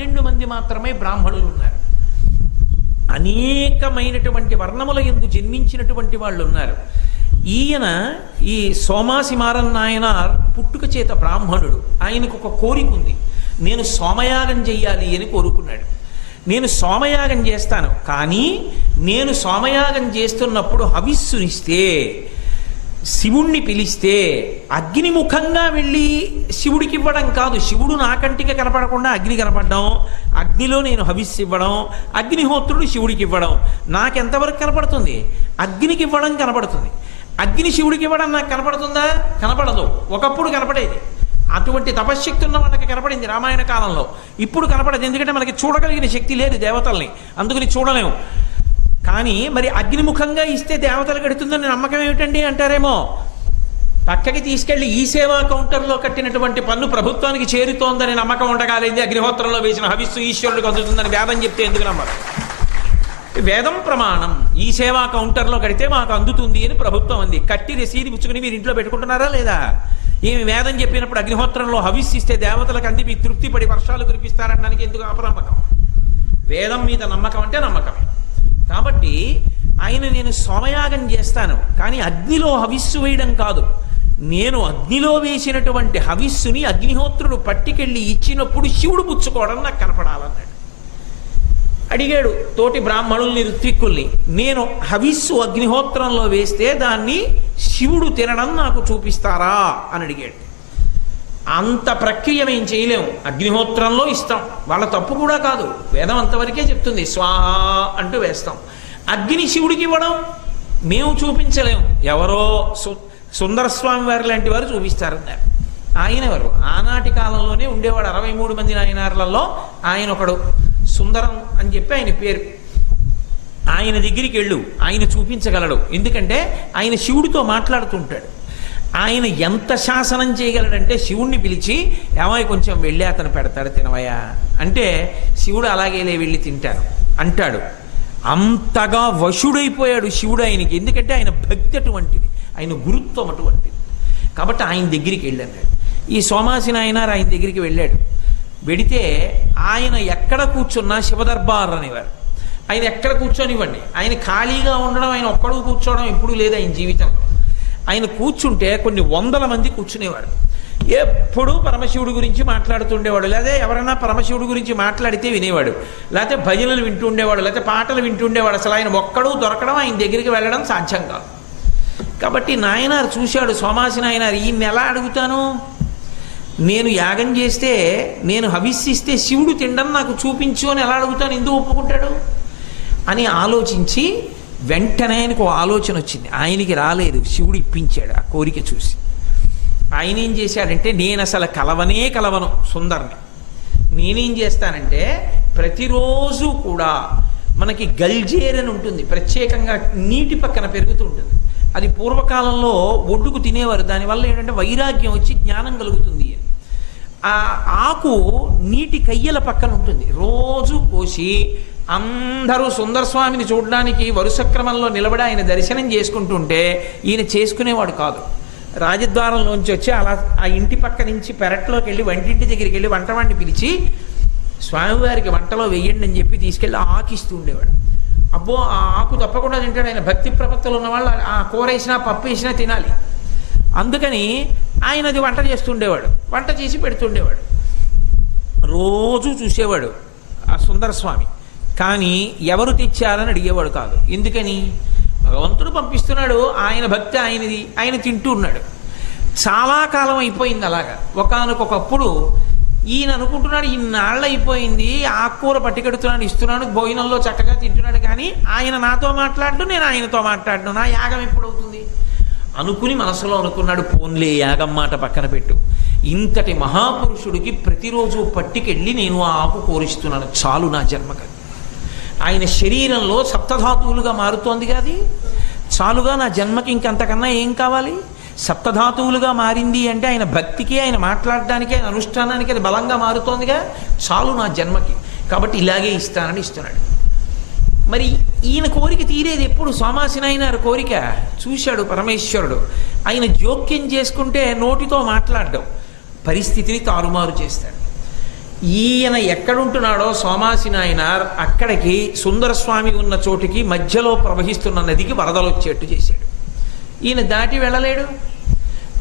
12 మంది మాత్రమే బ్రాహ్మణులు ఉన్నారు. అనేకమైనటువంటి వర్ణముల యందు జన్మించినటువంటి వాళ్ళు ఉన్నారు. ఈయన ఈ సోమాసి మారన్నాయనార్ పుట్టుక చేత బ్రాహ్మణుడు. ఆయనకు ఒక కోరిక ఉంది, నేను సోమయాగం చెయ్యాలి అని కోరుకున్నాడు. నేను సోమయాగం చేస్తాను, కానీ నేను సోమయాగం చేస్తున్నప్పుడు హవిస్సునిస్తే, శివుణ్ణి పిలిస్తే అగ్నిముఖంగా వెళ్ళి శివుడికి ఇవ్వడం కాదు, శివుడు నా కంటికి కనపడకుండా అగ్ని కనపడడం, అగ్నిలో నేను హవిస్సు ఇవ్వడం, అగ్నిహోత్రుడు శివుడికి ఇవ్వడం నాకెంతవరకు కనపడుతుంది? అగ్నికి ఇవ్వడం కనపడుతుంది. అగ్ని శివుడికి ఇవ్వడం నాకు కనపడుతుందా? కనపడదు. ఒకప్పుడు కనపడేది. అటువంటి తపశ్శక్తి ఉన్న వాళ్ళకి కనపడింది రామాయణ కాలంలో. ఇప్పుడు కనపడదు, ఎందుకంటే మనకి చూడగలిగిన శక్తి లేదు దేవతల్ని, అందుకని చూడలేము. కానీ మరి అగ్నిముఖంగా ఇస్తే దేవతలు కడుతుందని నమ్మకం ఏమిటండి అంటారేమో. పక్కకి తీసుకెళ్లి ఈ సేవా కౌంటర్లో కట్టినటువంటి పన్ను ప్రభుత్వానికి చేరుతోందని నమ్మకం ఉండగాలింది, అగ్నిహోత్రంలో వేసిన హవిస్సు ఈశ్వరుడికి అందుతుందని వేదం చెప్తే ఎందుకు నమ్మరు? వేదం ప్రమాణం. ఈ సేవా కౌంటర్లో కడితే మాకు అందుతుంది అని ప్రభుత్వం అంది. కట్టి రసీదు పుచ్చుకుని మీరు ఇంట్లో పెట్టుకుంటున్నారా లేదా? ఏమి వేదం చెప్పినప్పుడు అగ్నిహోత్రంలో హవిస్సిస్తే దేవతలకు అంది మీకు తృప్తిపడి వర్షాలు కురిపిస్తారనడానికి ఎందుకు అపనమ్మకం? వేదం మీద నమ్మకం అంటే నమ్మకమే. కాబట్టి ఆయన నేను సోమయాగం చేస్తాను, కానీ అగ్నిలో హవిస్సు వేయడం కాదు, నేను అగ్నిలో వేసినటువంటి హవిస్సుని అగ్నిహోత్రుడు పట్టుకెళ్ళి ఇచ్చినప్పుడు శివుడు పుచ్చుకోవడం నాకు కనపడాలన్నాడు. అడిగాడు తోటి బ్రాహ్మణుల్ని, ఋత్విక్కుల్ని, నేను హవిస్సు అగ్నిహోత్రంలో వేస్తే దాన్ని శివుడు తినడం నాకు చూపిస్తారా అని అడిగాడు. అంత ప్రక్రియ మేము చేయలేము, అగ్నిహోత్రంలో ఇస్తాం, వాళ్ళ తప్పు కూడా కాదు, వేదం అంతవరకే చెప్తుంది, స్వాహ అంటూ వేస్తాం. అగ్ని శివుడికి ఇవ్వడం మేము చూపించలేము, ఎవరో సుందరస్వామి వారి లాంటి వారు చూపిస్తారన్నారు. ఆయన ఎవరు? ఆనాటి కాలంలోనే ఉండేవాడు 63 మంది నాయనార్లలో ఆయన ఒకడు, సుందరం అని చెప్పి ఆయన పేరు. ఆయన దగ్గరికి వెళ్ళు, ఆయన చూపించగలడు, ఎందుకంటే ఆయన శివుడితో మాట్లాడుతుంటాడు. ఆయన ఎంత శాసనం చేయగలడంటే శివుణ్ణి పిలిచి, ఏమాయి కొంచెం వెళ్ళి అతను పెడతాడు తినవయా అంటే శివుడు అలాగేలే వెళ్ళి తింటాను అంటాడు. అంతగా వశుడైపోయాడు శివుడు ఆయనకి, ఎందుకంటే ఆయన భక్తి అటువంటిది, ఆయన గురుత్వం అటువంటిది. కాబట్టి ఆయన దగ్గరికి వెళ్ళాడు. ఈ సోమాసి నాయనారు ఆయన దగ్గరికి వెళ్ళాడు. వెడితే ఆయన ఎక్కడ కూర్చున్నా శివదర్బార్ అనేవారు. ఆయన ఎక్కడ కూర్చొనివ్వండి, ఆయన ఖాళీగా ఉండడం, ఆయన ఒక్కడు కూర్చోవడం ఎప్పుడూ లేదు ఆయన జీవితంలో. ఆయన కూర్చుంటే కొన్ని 100 మంది కూర్చునేవాడు. ఎప్పుడూ పరమశివుడి గురించి మాట్లాడుతుండేవాడు, లేదా ఎవరైనా పరమశివుడి గురించి మాట్లాడితే వినేవాడు, లేకపోతే భజనలు వింటూ ఉండేవాడు, లేకపోతే పాటలు వింటూ ఉండేవాడు. అసలు ఆయన ఒక్కడు దొరకడం, ఆయన దగ్గరికి వెళ్ళడం సాధ్యం కాదు. కాబట్టి నాయనారు చూశాడు, సోమాసి నాయనారు, ఈయన్ని ఎలా అడుగుతాను? నేను యాగం చేస్తే, నేను హవిస్సిస్తే శివుడు తినడం నాకు చూపించు అని ఎలా అడుగుతాను? ఎందుకు ఒప్పుకుంటాడు అని ఆలోచించి వెంటనే ఆయనకు ఆలోచన వచ్చింది. ఆయనకి రాలేదు, శివుడు ఇప్పించాడు ఆ కోరిక చూసి. ఆయన ఏం చేశాడంటే, నేను అసలు కలవను సుందర్ని. నేనేం చేస్తానంటే, ప్రతిరోజు కూడా మనకి గల్జేరని ఉంటుంది, ప్రత్యేకంగా నీటి పక్కన పెరుగుతూ ఉంటుంది. అది పూర్వకాలంలో ఒడ్డుకు తినేవారు. దానివల్ల ఏంటంటే వైరాగ్యం వచ్చి జ్ఞానం కలుగుతుంది అని. ఆ ఆకు నీటి కయ్యల పక్కన ఉంటుంది. రోజు కోసి అందరూ సుందరస్వామిని చూడడానికి వరుస క్రమంలో నిలబడి ఆయన దర్శనం చేసుకుంటుంటే ఈయన చేసుకునేవాడు కాదు. రాజద్వారంలోంచి వచ్చి అలా ఆ ఇంటి పక్క నుంచి పెరట్లోకి వెళ్ళి వంటింటి దగ్గరికి వెళ్ళి వంటవాడిని పిలిచి స్వామివారికి వంటలో వెయ్యండి అని చెప్పి తీసుకెళ్ళి ఆకిస్తూ ఉండేవాడు. అబ్బో ఆ ఆకు తప్పకుండా తింటాడు ఆయన. భక్తి ప్రపత్తులు ఉన్నవాళ్ళు ఆ కూర వేసినా పప్పు వేసినా తినాలి. అందుకని ఆయన అది వంట చేస్తుండేవాడు, వంట చేసి పెడుతుండేవాడు. రోజు చూసేవాడు ఆ సుందరస్వామి, కానీ ఎవరు తెచ్చారని అడిగేవాడు కాదు. ఎందుకని? భగవంతుడు పంపిస్తున్నాడు, ఆయన భక్తి ఆయనది, ఆయన తింటూ ఉన్నాడు. చాలా కాలం అయిపోయింది అలాగా. ఒకానొకప్పుడు ఈయన అనుకుంటున్నాడు, ఇన్నాళ్ళు అయిపోయింది, ఆకుకూర పట్టుకెడుతున్నాడు, ఇస్తున్నాడు, భోజనంలో చక్కగా తింటున్నాడు, కానీ ఆయన నాతో మాట్లాడు, నేను ఆయనతో మాట్లాడను, నా యాగం ఎప్పుడవుతుంది అనుకుని మనసులో అనుకున్నాడు. పోన్లే, యాగం మాట పక్కన పెట్టు, ఇంతటి మహాపురుషుడికి ప్రతిరోజు పట్టుకెళ్ళి నేను ఆ ఆకు కోరిస్తున్నాను, చాలు నా జన్మకి. ఆయన శరీరంలో సప్తధాతువులుగా మారుతోంది కాదు, చాలుగా నా జన్మకి, ఇంకంతకన్నా ఏం కావాలి? సప్తధాతువులుగా మారింది అంటే ఆయన భక్తికి, ఆయన మాట్లాడడానికి, ఆయన అనుష్ఠానానికి అది బలంగా మారుతోందిగా, చాలు నా జన్మకి, కాబట్టి ఇలాగే ఇస్తానని ఇస్తున్నాడు. మరి ఈయన కోరిక తీరేది ఎప్పుడు? సోమాసినాయనారు కోరిక చూశాడు పరమేశ్వరుడు. ఆయన జోక్యం చేసుకుంటే నోటితో మాట్లాడడం పరిస్థితిని తారుమారు చేస్తాడు. ఈయన ఎక్కడుంటున్నాడో సోమాసి నాయనార్ అక్కడికి సుందరస్వామి ఉన్న చోటికి మధ్యలో ప్రవహిస్తున్న నదికి వరదలు వచ్చేట్టు చేశాడు. ఈయన దాటి వెళ్ళలేడు.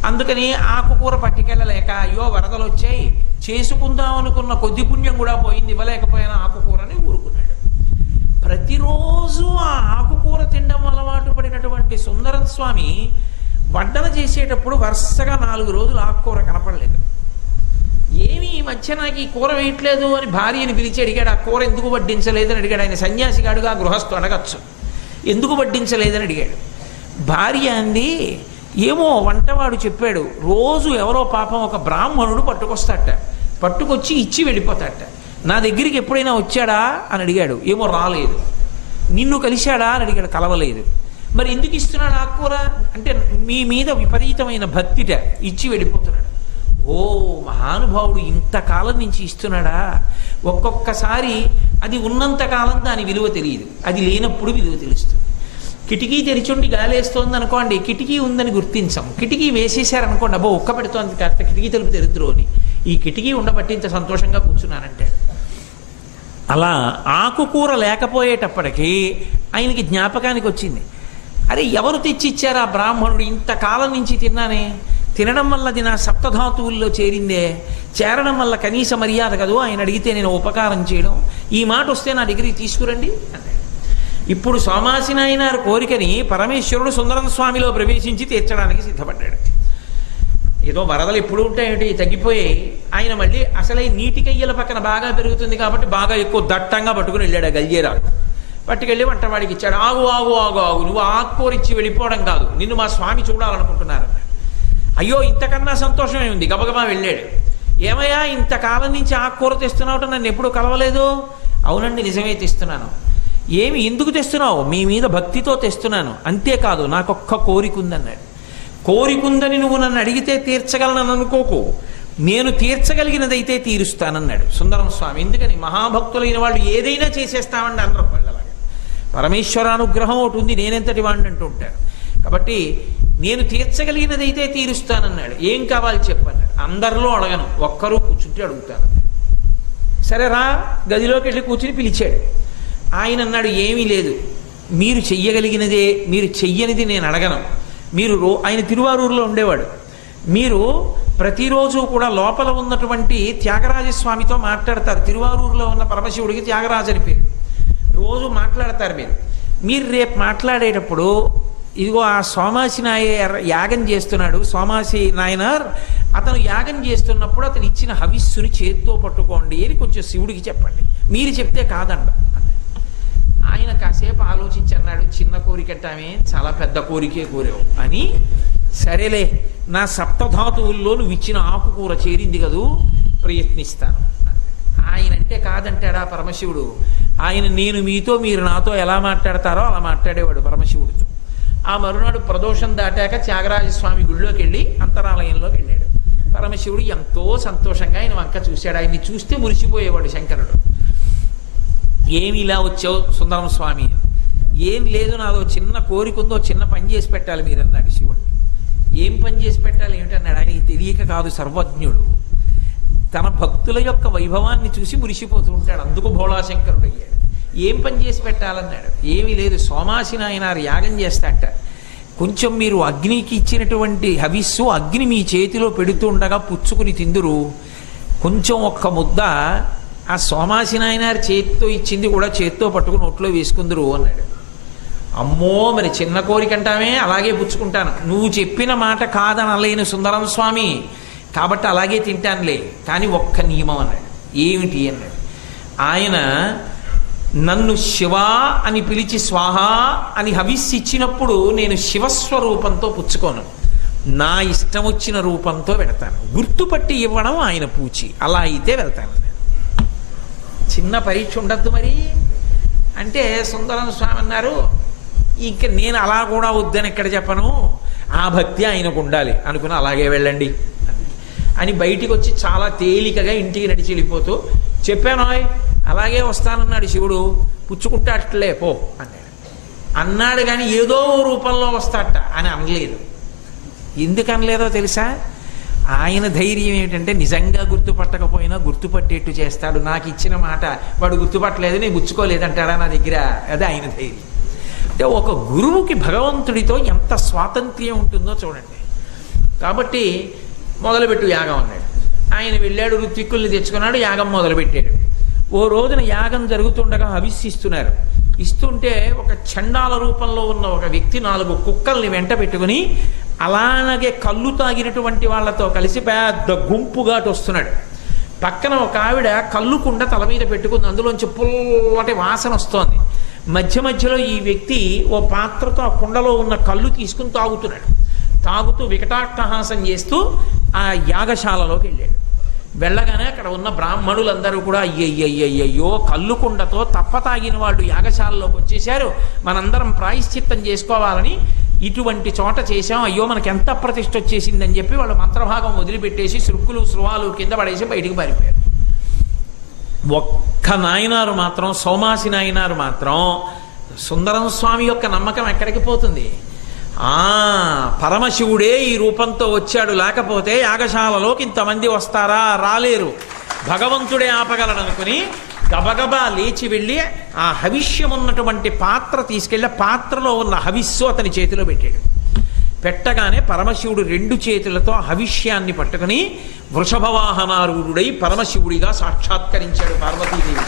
అందుకని ఆకుకూర పట్టుకెళ్ళలేక అయ్యో వరదలు వచ్చాయి, చేసుకుందాం అనుకున్న కొద్ది పుణ్యం కూడా పోయింది, ఇవ్వలేకపోయినా ఆకుకూరని ఊరుకున్నాడు. ప్రతిరోజు ఆ ఆకుకూర తినడం అలవాటు పడినటువంటి సుందర స్వామి వడ్డన చేసేటప్పుడు వరుసగా 4 రోజులు ఆకుకూర కనపడలేదు. ఏమి ఈ మధ్య నాకు ఈ కూర వేయట్లేదు అని భార్యని పిలిచి అడిగాడు. ఆ కూర ఎందుకు వడ్డించలేదని అడిగాడు. ఆయన సన్యాసిగాడుగా గృహస్థు అడగచ్చు, ఎందుకు వడ్డించలేదని అడిగాడు. భార్య అంది, ఏమో వంటవాడు చెప్పాడు, రోజు ఎవరో పాపం ఒక బ్రాహ్మణుడు పట్టుకొస్తాట, పట్టుకొచ్చి ఇచ్చి వెళ్ళిపోతాట, నా దగ్గరికి ఎప్పుడైనా వచ్చాడా అని అడిగాడు. ఏమో రాలేదు. నిన్ను కలిశాడా అని అడిగాడు. కలవలేదు. మరి ఎందుకు ఇస్తున్నాడు ఆకుకూర అంటే మీ మీద విపరీతమైన భక్తిట, ఇచ్చి వెళ్ళిపోతున్నాడు. ఓ మహానుభావుడు ఇంతకాలం నుంచి ఇస్తున్నాడా. ఒక్కొక్కసారి అది ఉన్నంతకాలం దాని విలువ తెలియదు, అది లేనప్పుడు విలువ తెలుస్తుంది. కిటికీ తెరిచుండి గాలేస్తోంది అనుకోండి, కిటికీ ఉందని గుర్తించాం. కిటికీ వేసేసారనుకోండి, అబ్బో ఉక్క పెడుతోంది కాస్త కిటికీ తలుపు తెరుద్దురు అని, ఈ కిటికీ ఉండబట్టి ఇంత సంతోషంగా కూర్చున్నానంటే. అలా ఆకుకూర లేకపోయేటప్పటికీ ఆయనకి జ్ఞాపకానికి వచ్చింది, అరే ఎవరు తెచ్చిచ్చారా బ్రాహ్మణుడు, ఇంతకాలం నుంచి తిన్నానే, తినడం వల్ల అది నా సప్తధాతువుల్లో చేరిందే, చేరడం వల్ల కనీస మర్యాద కదూ ఆయన అడిగితే నేను ఉపకారం చేయడం, ఈ మాట వస్తే నా దగ్గరికి తీసుకురండి అన్నాడు. ఇప్పుడు సోమాసి నాయనార్ కోరికని పరమేశ్వరుడు సుందరం స్వామిలో ప్రవేశించి తీర్చడానికి సిద్ధపడ్డాడు. ఏదో వరదలు ఎప్పుడు ఉంటాయేంటి, తగ్గిపోయి ఆయన మళ్ళీ అసలే నీటి కయ్యల పక్కన బాగా పెరుగుతుంది కాబట్టి బాగా ఎక్కువ దట్టంగా పట్టుకుని వెళ్ళాడు. గల్జేరాకు పట్టుకెళ్ళి వంటవాడికి ఇచ్చాడు. ఆగు ఆగు ఆగు ఆగు, నువ్వు ఆకుకూరిచ్చి వెళ్ళిపోవడం కాదు, నిన్ను మా స్వామి చూడాలనుకుంటున్నారు. అయ్యో ఇంతకన్నా సంతోషమే ఉంది, గబగబా వెళ్ళాడు. ఏమయ్యా ఇంతకాలం నుంచి ఆకుకూర తెస్తున్నావు, నన్ను ఎప్పుడు కలవలేదు. అవునండి నిజమే తెస్తున్నాను. ఏమి ఎందుకు తెస్తున్నావు, మీ మీద భక్తితో తెస్తున్నాను, అంతేకాదు నాకొక్క కోరిక ఉందన్నాడు. కోరికుందని నువ్వు నన్ను అడిగితే తీర్చగలను అనుకోకు, నేను తీర్చగలిగినదైతే తీరుస్తానన్నాడు సుందరం స్వామి. ఎందుకని మహాభక్తులైన వాళ్ళు ఏదైనా చేసేస్తామండి అన్నారు వాళ్ళు. అలాగే పరమేశ్వరానుగ్రహం ఒకటి ఉంది, నేనెంతటి వాడిని అంటూ ఉంటారు. కాబట్టి నేను తీర్చగలిగినదైతే తీరుస్తానన్నాడు. ఏం కావాలి చెప్పన్నాడు. అందరిలో అడగను, ఒక్కరూ కూర్చుంటే అడుగుతాను. సరే రా, గదిలోకి వెళ్ళి కూర్చుని పిలిచాడు. ఆయన అన్నాడు, ఏమీ లేదు, మీరు చెయ్యగలిగినదే, మీరు చెయ్యనిది నేను అడగను. మీరు ఆయన తిరువారూరులో ఉండేవాడు. మీరు ప్రతిరోజు కూడా లోపల ఉన్నటువంటి త్యాగరాజస్వామితో మాట్లాడతారు. తిరువారూరులో ఉన్న పరమశివుడికి త్యాగరాజు అని పేరు. రోజు మాట్లాడతారు. మీరు రేపు మాట్లాడేటప్పుడు ఇదిగో ఆ సోమాసి నాయర్ యాగం చేస్తున్నాడు, సోమాసి నాయనార్ అతను యాగం చేస్తున్నప్పుడు అతను ఇచ్చిన హవిస్సుని చేత్తో పట్టుకోండి అని కొంచెం శివుడికి చెప్పండి, మీరు చెప్తే కాదండ. ఆయన కాసేపు ఆలోచించి అన్నాడు, చిన్న కోరికట్టామే, చాలా పెద్ద కోరికే కోరావు అని. సరేలే, నా సప్తధాతువుల్లో నువ్వు ఇచ్చిన ఆకుకూర చేరింది కదూ, ప్రయత్నిస్తాను. ఆయన అంటే కాదంటాడా పరమశివుడు. ఆయన నేను మీతో మీరు నాతో ఎలా మాట్లాడతారో అలా మాట్లాడేవాడు పరమశివుడితో. ఆ మరునాడు ప్రదోషం దాటాక త్యాగరాజస్వామి గుళ్ళోకి వెళ్ళి అంతరాలయంలోకి వెళ్ళాడు. పరమశివుడు ఎంతో సంతోషంగా ఆయన వంక చూశాడు. ఆయన్ని చూస్తే మురిసిపోయేవాడు శంకరుడు. ఏమి ఇలా వచ్చావు సుందరం స్వామి? ఏం లేదు, నాదో చిన్న కోరిక ఉందో, చిన్న పని చేసి పెట్టాలి మీరు అన్నాడు శివుడిని. ఏం పని చేసి పెట్టాలి ఏమిటన్నాడు. ఆయనకి తెలియక కాదు, సర్వజ్ఞుడు. తన భక్తుల యొక్క వైభవాన్ని చూసి మురిసిపోతూ ఉంటాడు, అందుకు భోళాశంకరుడు అయ్యాడు. ఏం పని చేసి పెట్టాలన్నాడు. ఏమీ లేదు, సోమాసి నాయనారు యాగం చేస్తాట, కొంచెం మీరు అగ్నికి ఇచ్చినటువంటి హవిస్సు అగ్ని మీ చేతిలో పెడుతూ ఉండగా పుచ్చుకుని తిందురు, కొంచెం ఒక్క ముద్ద ఆ సోమాసి నాయనారు చేతితో ఇచ్చింది కూడా చేత్తో పట్టుకుని ఒట్లో వేసుకుందరు అన్నాడు. అమ్మో, మరి చిన్న కోరిక అంటామే, అలాగే పుచ్చుకుంటాను, నువ్వు చెప్పిన మాట కాదనలేను సుందరం స్వామి, కాబట్టి అలాగే తింటానులే, కానీ ఒక్క నియమం అన్నాడు. ఏమిటి అన్నాడు. ఆయన నన్ను శివ అని పిలిచి స్వాహా అని హవిస్సు ఇచ్చినప్పుడు నేను శివస్వరూపంతో పుచ్చుకోను, నా ఇష్టం వచ్చిన రూపంతో పెడతాను, గుర్తుపట్టి ఇవ్వడం ఆయన పూచి, అలా అయితే వెళ్తాను. చిన్న పరీక్ష ఉండద్దు మరి అంటే సుందరం స్వామి అన్నారు, ఇంక నేను అలా కూడా వద్దని ఎక్కడ చెప్పను, ఆ భక్తి ఆయనకు ఉండాలి అనుకుని అలాగే వెళ్ళండి అని బయటికి వచ్చి చాలా తేలికగా ఇంటికి నడిచి వెళ్ళిపోతూ చెప్పాను, అలాగే వస్తానన్నాడు శివుడు, పుచ్చుకుంటే అట్లే పో అన్నాడు. అన్నాడు కానీ ఏదో రూపంలో వస్తాట అని అనలేదు. ఎందుకు అనలేదో తెలుసా? ఆయన ధైర్యం ఏమిటంటే నిజంగా గుర్తుపట్టకపోయినా గుర్తుపట్టేట్టు చేస్తాడు. నాకు ఇచ్చిన మాట వాడు గుర్తుపట్టలేదు, నేను గుచ్చుకోలేదంటాడా నా దగ్గర? అదే ఆయన ధైర్యం. అంటే ఒక గురువుకి భగవంతుడితో ఎంత స్వాతంత్ర్యం ఉంటుందో చూడండి. కాబట్టి మొదలుపెట్టు యాగం అన్నాడు. ఆయన వెళ్ళాడు, ఋత్విక్కుల్ని తెచ్చుకున్నాడు, యాగం మొదలుపెట్టాడు. ఓ రోజున యాగం జరుగుతుండగా హవిస్సిస్తున్నారు. ఇస్తుంటే ఒక చండాల రూపంలో ఉన్న ఒక వ్యక్తి 4 కుక్కల్ని వెంట పెట్టుకుని అలాగే కళ్ళు తాగినటువంటి వాళ్ళతో కలిసి పెద్ద గుంపుగా వస్తున్నాడు. పక్కన ఒక ఆవిడ కళ్ళుకుండ తల మీద పెట్టుకుంది, అందులోంచి పుల్లటి వాసన వస్తోంది. మధ్య మధ్యలో ఈ వ్యక్తి ఓ పాత్రతో ఆ కుండలో ఉన్న కళ్ళు తీసుకుని తాగుతున్నాడు. తాగుతూ వికటాట్టహాసం చేస్తూ ఆ యాగశాలలోకి వెళ్ళాడు. వెళ్ళగానే అక్కడ ఉన్న బ్రాహ్మణులందరూ కూడా అయ్యయ్యయ్యయ్యో కళ్ళుకుండతో తప్ప తాగిన వాళ్ళు యాగశాలలోకి వచ్చేశారు, మనందరం ప్రాయశ్చిత్తం చేసుకోవాలని ఇటువంటి చోట చేశాం, అయ్యో మనకి ఎంత ప్రతిష్ఠ వచ్చేసిందని చెప్పి వాళ్ళు మంత్రభాగం వదిలిపెట్టేసి సృక్కులు సృవాలు కింద పడేసి బయటికి పారిపోయారు. ఒక్క నాయనారు మాత్రం, సోమాసి నాయనారు మాత్రం, సుందరం స్వామి యొక్క నమ్మకం ఎక్కడికి పోతుంది? పరమశివుడే ఈ రూపంతో వచ్చాడు, లేకపోతే యాగశాలలోకి ఇంతమంది వస్తారా? రాలేరు, భగవంతుడే ఆపగలడనుకుని గబగబా లేచి వెళ్ళి ఆ హవిష్యం ఉన్నటువంటి పాత్ర తీసుకెళ్ళి పాత్రలో ఉన్న హవిస్సు అతని చేతిలో పెట్టాడు. పెట్టగానే పరమశివుడు 2 చేతులతో హవిష్యాన్ని పట్టుకుని వృషభవాహనారూఢుడై పరమశివుడిగా సాక్షాత్కరించాడు. పార్వతీదేవి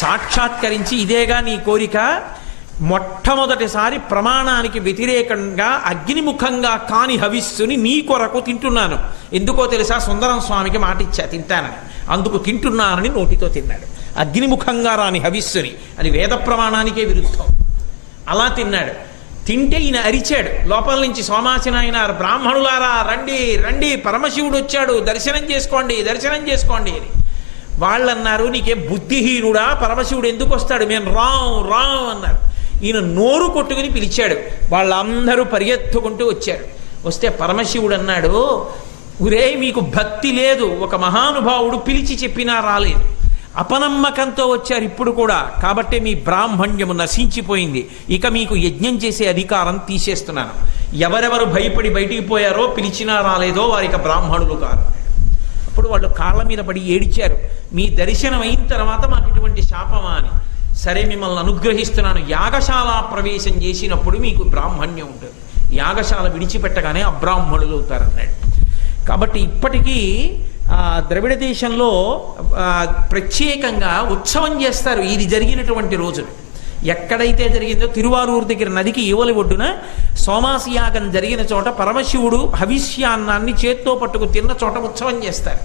సాక్షాత్కరించి, ఇదేగా నీ కోరిక, మొట్టమొదటిసారి ప్రమాణానికి వ్యతిరేకంగా అగ్నిముఖంగా కాని హవిస్సుని నీ కొరకు తింటున్నాను. ఎందుకో తెలుసా? సుందరం స్వామికి మాట ఇచ్చా తింటానని, అందుకు తింటున్నానని నోటితో తిన్నాడు. అగ్నిముఖంగా రాని హవిస్సుని, అది వేద ప్రమాణానికే విరుద్ధం. అలా తిన్నాడు. తింటే ఈయన అరిచాడు లోపల నుంచి, సోమాసి నాయనారు, బ్రాహ్మణులారా రండి రండి, పరమశివుడు వచ్చాడు, దర్శనం చేసుకోండి దర్శనం చేసుకోండి అని. వాళ్ళు అన్నారు, నీకే బుద్ధిహీనుడా, పరమశివుడు ఎందుకు వస్తాడు, మేము రాం రాం అన్నారు. ఈయన నోరు కొట్టుకుని పిలిచాడు. వాళ్ళందరూ పరిగెత్తుకుంటూ వచ్చారు. వస్తే పరమశివుడు అన్నాడు, ఉరే మీకు భక్తి లేదు, ఒక మహానుభావుడు పిలిచి చెప్పినా రాలేదు, అపనమ్మకంతో వచ్చారు ఇప్పుడు కూడా, కాబట్టి మీ బ్రాహ్మణ్యము నశించిపోయింది, ఇక మీకు యజ్ఞం చేసే అధికారం తీసేస్తున్నాను. ఎవరెవరు భయపడి బయటికి పోయారో, పిలిచినా రాలేదో వారికి బ్రాహ్మణులు కారు. అప్పుడు వాళ్ళు కాళ్ళ మీద పడి ఏడిచారు, మీ దర్శనం అయిన తర్వాత మాకు ఇటువంటి శాపమా అని. సరే మిమ్మల్ని అనుగ్రహిస్తున్నాను, యాగశాల ప్రవేశం చేసినప్పుడు మీకు బ్రాహ్మణ్యం ఉంటుంది, యాగశాల విడిచిపెట్టగానే అబ్రాహ్మణులు అవుతారన్నాడు. కాబట్టి ఇప్పటికీ ద్రవిడ దేశంలో ప్రత్యేకంగా ఉత్సవం చేస్తారు ఇది జరిగినటువంటి రోజున. ఎక్కడైతే జరిగిందో తిరువారూరు దగ్గర నదికి ఇవలి ఒడ్డున సోమాసి యాగం జరిగిన చోట పరమశివుడు హవిష్యాన్నాన్ని చేత్తో పట్టుకు తిన్న చోట ఉత్సవం చేస్తారు.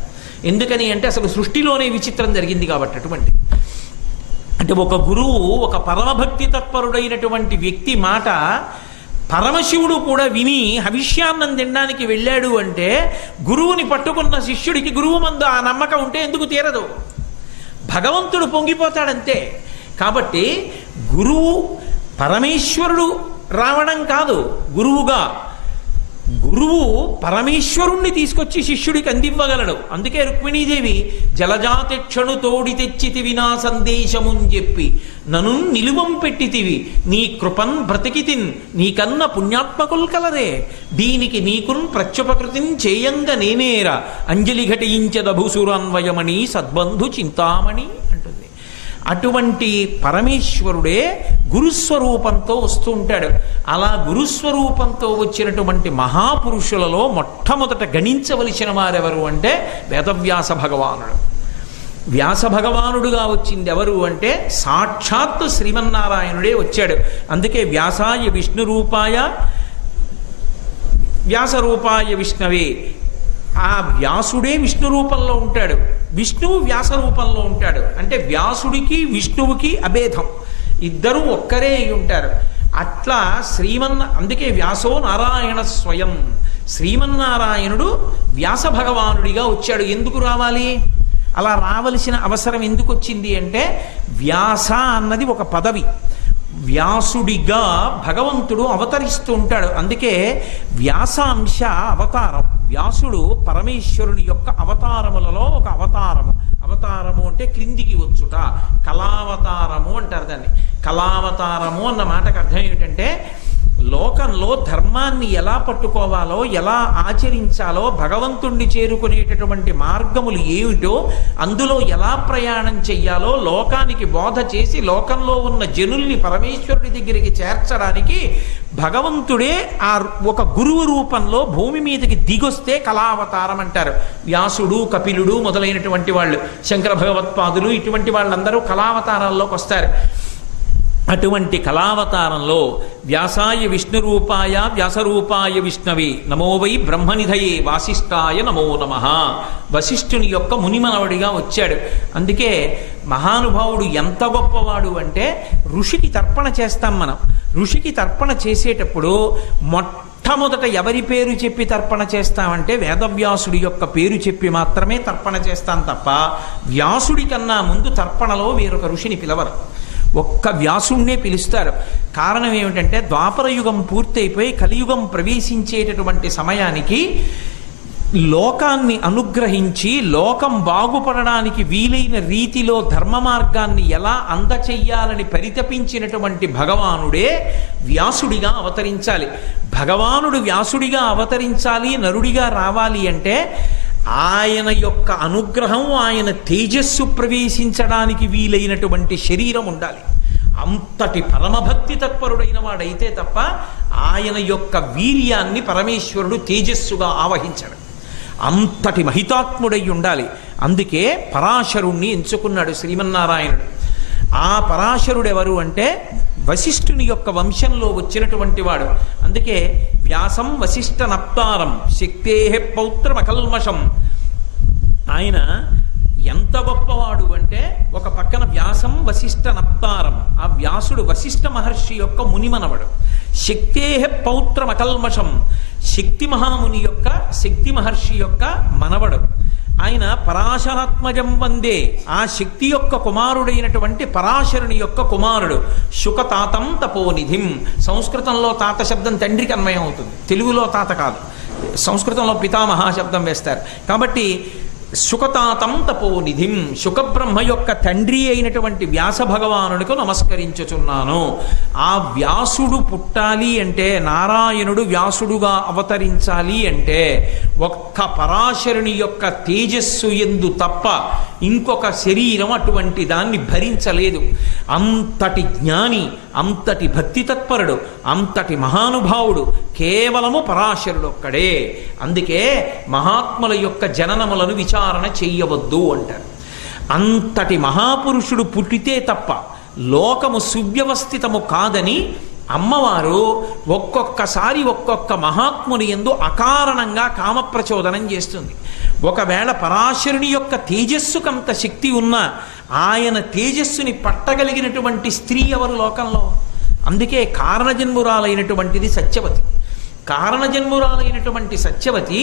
ఎందుకని అంటే అసలు సృష్టిలోనే విచిత్రం జరిగింది కాబట్టి. అటువంటి అంటే ఒక గురువు, ఒక పరమభక్తి తత్పరుడైనటువంటి వ్యక్తి మాట పరమశివుడు కూడా విని హవిష్యాన్నం తినడానికి వెళ్ళాడు అంటే, గురువుని పట్టుకున్న శిష్యుడికి గురువు మందు ఆ నమ్మకం ఉంటే ఎందుకు తీరదు? భగవంతుడు పొంగిపోతాడంతే. కాబట్టి గురువు పరమేశ్వరుడు రావడం కాదు గురువుగా, గురువు పరమేశ్వరుణ్ణి తీసుకొచ్చి శిష్యుడికి అందివ్వగలడు. అందుకే రుక్మిణీదేవి జలజాతిక్షణు తోడి తెచ్చితివి నా సందేశముని చెప్పి నను నిలువం పెట్టితివి, నీ కృపన్ బ్రతికితిన్ నీకన్న పుణ్యాత్మకుల్ కలరే, దీనికి నీకున్ ప్రత్యుపకృతిని చేయంగా నేనేరా, అంజలి ఘటించదభుసురాన్వయమణి సద్బంధు చింతామణి అంటుంది. అటువంటి పరమేశ్వరుడే గురుస్వరూపంతో వస్తూ ఉంటాడు. అలా గురుస్వరూపంతో వచ్చినటువంటి మహాపురుషులలో మొట్టమొదట గణించవలసిన వారెవరు అంటే వేదవ్యాస భగవానుడు. వ్యాస భగవానుడుగా వచ్చింది ఎవరు అంటే సాక్షాత్తు శ్రీమన్నారాయణుడే వచ్చాడు. అందుకే వ్యాసాయ విష్ణు రూపాయ వ్యాస రూపాయ విష్ణవే, ఆ వ్యాసుడే విష్ణు రూపంలో ఉంటాడు, విష్ణువు వ్యాస రూపంలో ఉంటాడు. అంటే వ్యాసుడికి విష్ణువుకి అభేదం, ఇద్దరూ ఒక్కరే అయి ఉంటారు. అట్లా అందుకే వ్యాసో నారాయణ స్వయం, శ్రీమన్నారాయణుడు వ్యాస భగవానుడిగా వచ్చాడు. ఎందుకు రావాలి? అలా రావలసిన అవసరం ఎందుకు వచ్చింది అంటే, వ్యాస అన్నది ఒక పదవి, వ్యాసుడిగా భగవంతుడు అవతరిస్తూ ఉంటాడు. అందుకే వ్యాసాంశ అవతారం. వ్యాసుడు పరమేశ్వరుని యొక్క అవతారములలో ఒక అవతారము. అవతారము అంటే క్రిందికి వచ్చుట, కళావతారము అంటారు దాన్ని. కళావతారము అన్న మాటకు అర్థం ఏమిటంటే, లోకంలో ధర్మాన్ని ఎలా పట్టుకోవాలో, ఎలా ఆచరించాలో, భగవంతుణ్ణి చేరుకునేటటువంటి మార్గములు ఏమిటో, అందులో ఎలా ప్రయాణం చెయ్యాలో లోకానికి బోధ చేసి లోకంలో ఉన్న జనుల్ని పరమేశ్వరుడి దగ్గరికి చేర్చడానికి భగవంతుడే ఒక గురువు రూపంలో భూమి మీదకి దిగొస్తే కళావతారం అంటారు. వ్యాసుడు, కపిలుడు మొదలైనటువంటి వాళ్ళు, శంకర భగవత్పాదులు, ఇటువంటి వాళ్ళందరూ కళావతారాల్లోకి వస్తారు. అటువంటి కళావతారంలో వ్యాసాయ విష్ణురూపాయ వ్యాసరూపాయ విష్ణవే నమో వై బ్రహ్మనిధయే వాసిష్ఠాయ నమో నమః. వశిష్ఠుని యొక్క మునిమనవడిగా వచ్చాడు. అందుకే మహానుభావుడు ఎంత గొప్పవాడు అంటే, ఋషికి తర్పణ చేస్తాం మనం. ఋషికి తర్పణ చేసేటప్పుడు మొట్టమొదట ఎవరి పేరు చెప్పి తర్పణ చేస్తామంటే వేదవ్యాసుడి యొక్క పేరు చెప్పి మాత్రమే తర్పణ చేస్తాం తప్ప, వ్యాసుడి కన్నా ముందు తర్పణలో వేరొక ఋషిని పిలవరు. ఒక్క వ్యాసుణ్ణే పిలుస్తారు. కారణం ఏమిటంటే, ద్వాపర యుగం పూర్తయిపోయి కలియుగం ప్రవేశించేటటువంటి సమయానికి లోకాన్ని అనుగ్రహించి లోకం బాగుపడడానికి వీలైన రీతిలో ధర్మ మార్గాన్ని ఎలా అందచెయ్యాలని పరితపించినటువంటి భగవానుడే వ్యాసుడిగా అవతరించాలి. భగవానుడు వ్యాసుడిగా అవతరించాలి, నరుడిగా రావాలి అంటే ఆయన యొక్క అనుగ్రహం, ఆయన తేజస్సు ప్రవేశించడానికి వీలైనటువంటి శరీరం ఉండాలి. అంతటి పరమభక్తి తత్పరుడైన వాడైతే తప్ప ఆయన యొక్క వీర్యాన్ని పరమేశ్వరుడు తేజస్సుగా ఆవహించడు. అంతటి మహితాత్ముడై ఉండాలి. అందుకే పరాశరుణ్ణి ఎంచుకున్నాడు శ్రీమన్నారాయణుడు. ఆ పరాశరుడు ఎవరు అంటే వశిష్ఠుని యొక్క వంశంలో వచ్చినటువంటి వాడు. అందుకే వ్యాసం వశిష్ఠ నప్తారం శక్తే పౌత్రమకల్మషం. ఆయన ఎంత గొప్పవాడు అంటే, ఒక పక్కన వ్యాసం వశిష్ఠ నప్తారం, ఆ వ్యాసుడు వశిష్ఠ మహర్షి యొక్క మునిమనవడు. శక్తే పౌత్రమకల్మషం, శక్తి మహాముని యొక్క, శక్తి మహర్షి యొక్క మనవడు. ఆయన పరాశరాత్మజం వందే, ఆ శక్తి యొక్క కుమారుడైనటువంటి పరాశరుని యొక్క కుమారుడు. శుకతాతం తపోనిధిం. సంస్కృతంలో తాత శబ్దం తండ్రికి అన్వయం అవుతుంది, తెలుగులో తాత కాదు. సంస్కృతంలో పితామహ శబ్దం వేస్తారు. కాబట్టి శుకతాతం తపోనిధిం, శుకబ్రహ్మ యొక్క తండ్రి అయినటువంటి వ్యాస భగవానుడికి నమస్కరించుచున్నాను. ఆ వ్యాసుడు పుట్టాలి అంటే, నారాయణుడు వ్యాసుడుగా అవతరించాలి అంటే, ఒక్క పరాశరుని యొక్క తేజస్సు యందు తప్ప ఇంకొక శరీరం అటువంటి దాన్ని భరించలేదు. అంతటి జ్ఞాని, అంతటి భక్తి తత్పరుడు, అంతటి మహానుభావుడు కేవలము పరాశరుడు ఒక్కడే. అందుకే మహాత్ముల యొక్క జననములను విచారణ చెయ్యవద్దు అంటారు. అంతటి మహాపురుషుడు పుట్టితే తప్ప లోకము సువ్యవస్థితము కాదని అమ్మవారు ఒక్కొక్కసారి ఒక్కొక్క మహాత్ముని యందు అకారణంగా కామప్రచోదనం చేస్తుంది. ఒకవేళ పరాశరుని యొక్క తేజస్సుకంత శక్తి ఉన్నా ఆయన తేజస్సుని పట్టగలిగినటువంటి స్త్రీ ఎవరు లోకంలో? అందుకే కారణజన్మురాలైనటువంటిది సత్యవతి. కారణజన్మురాలైనటువంటి సత్యవతి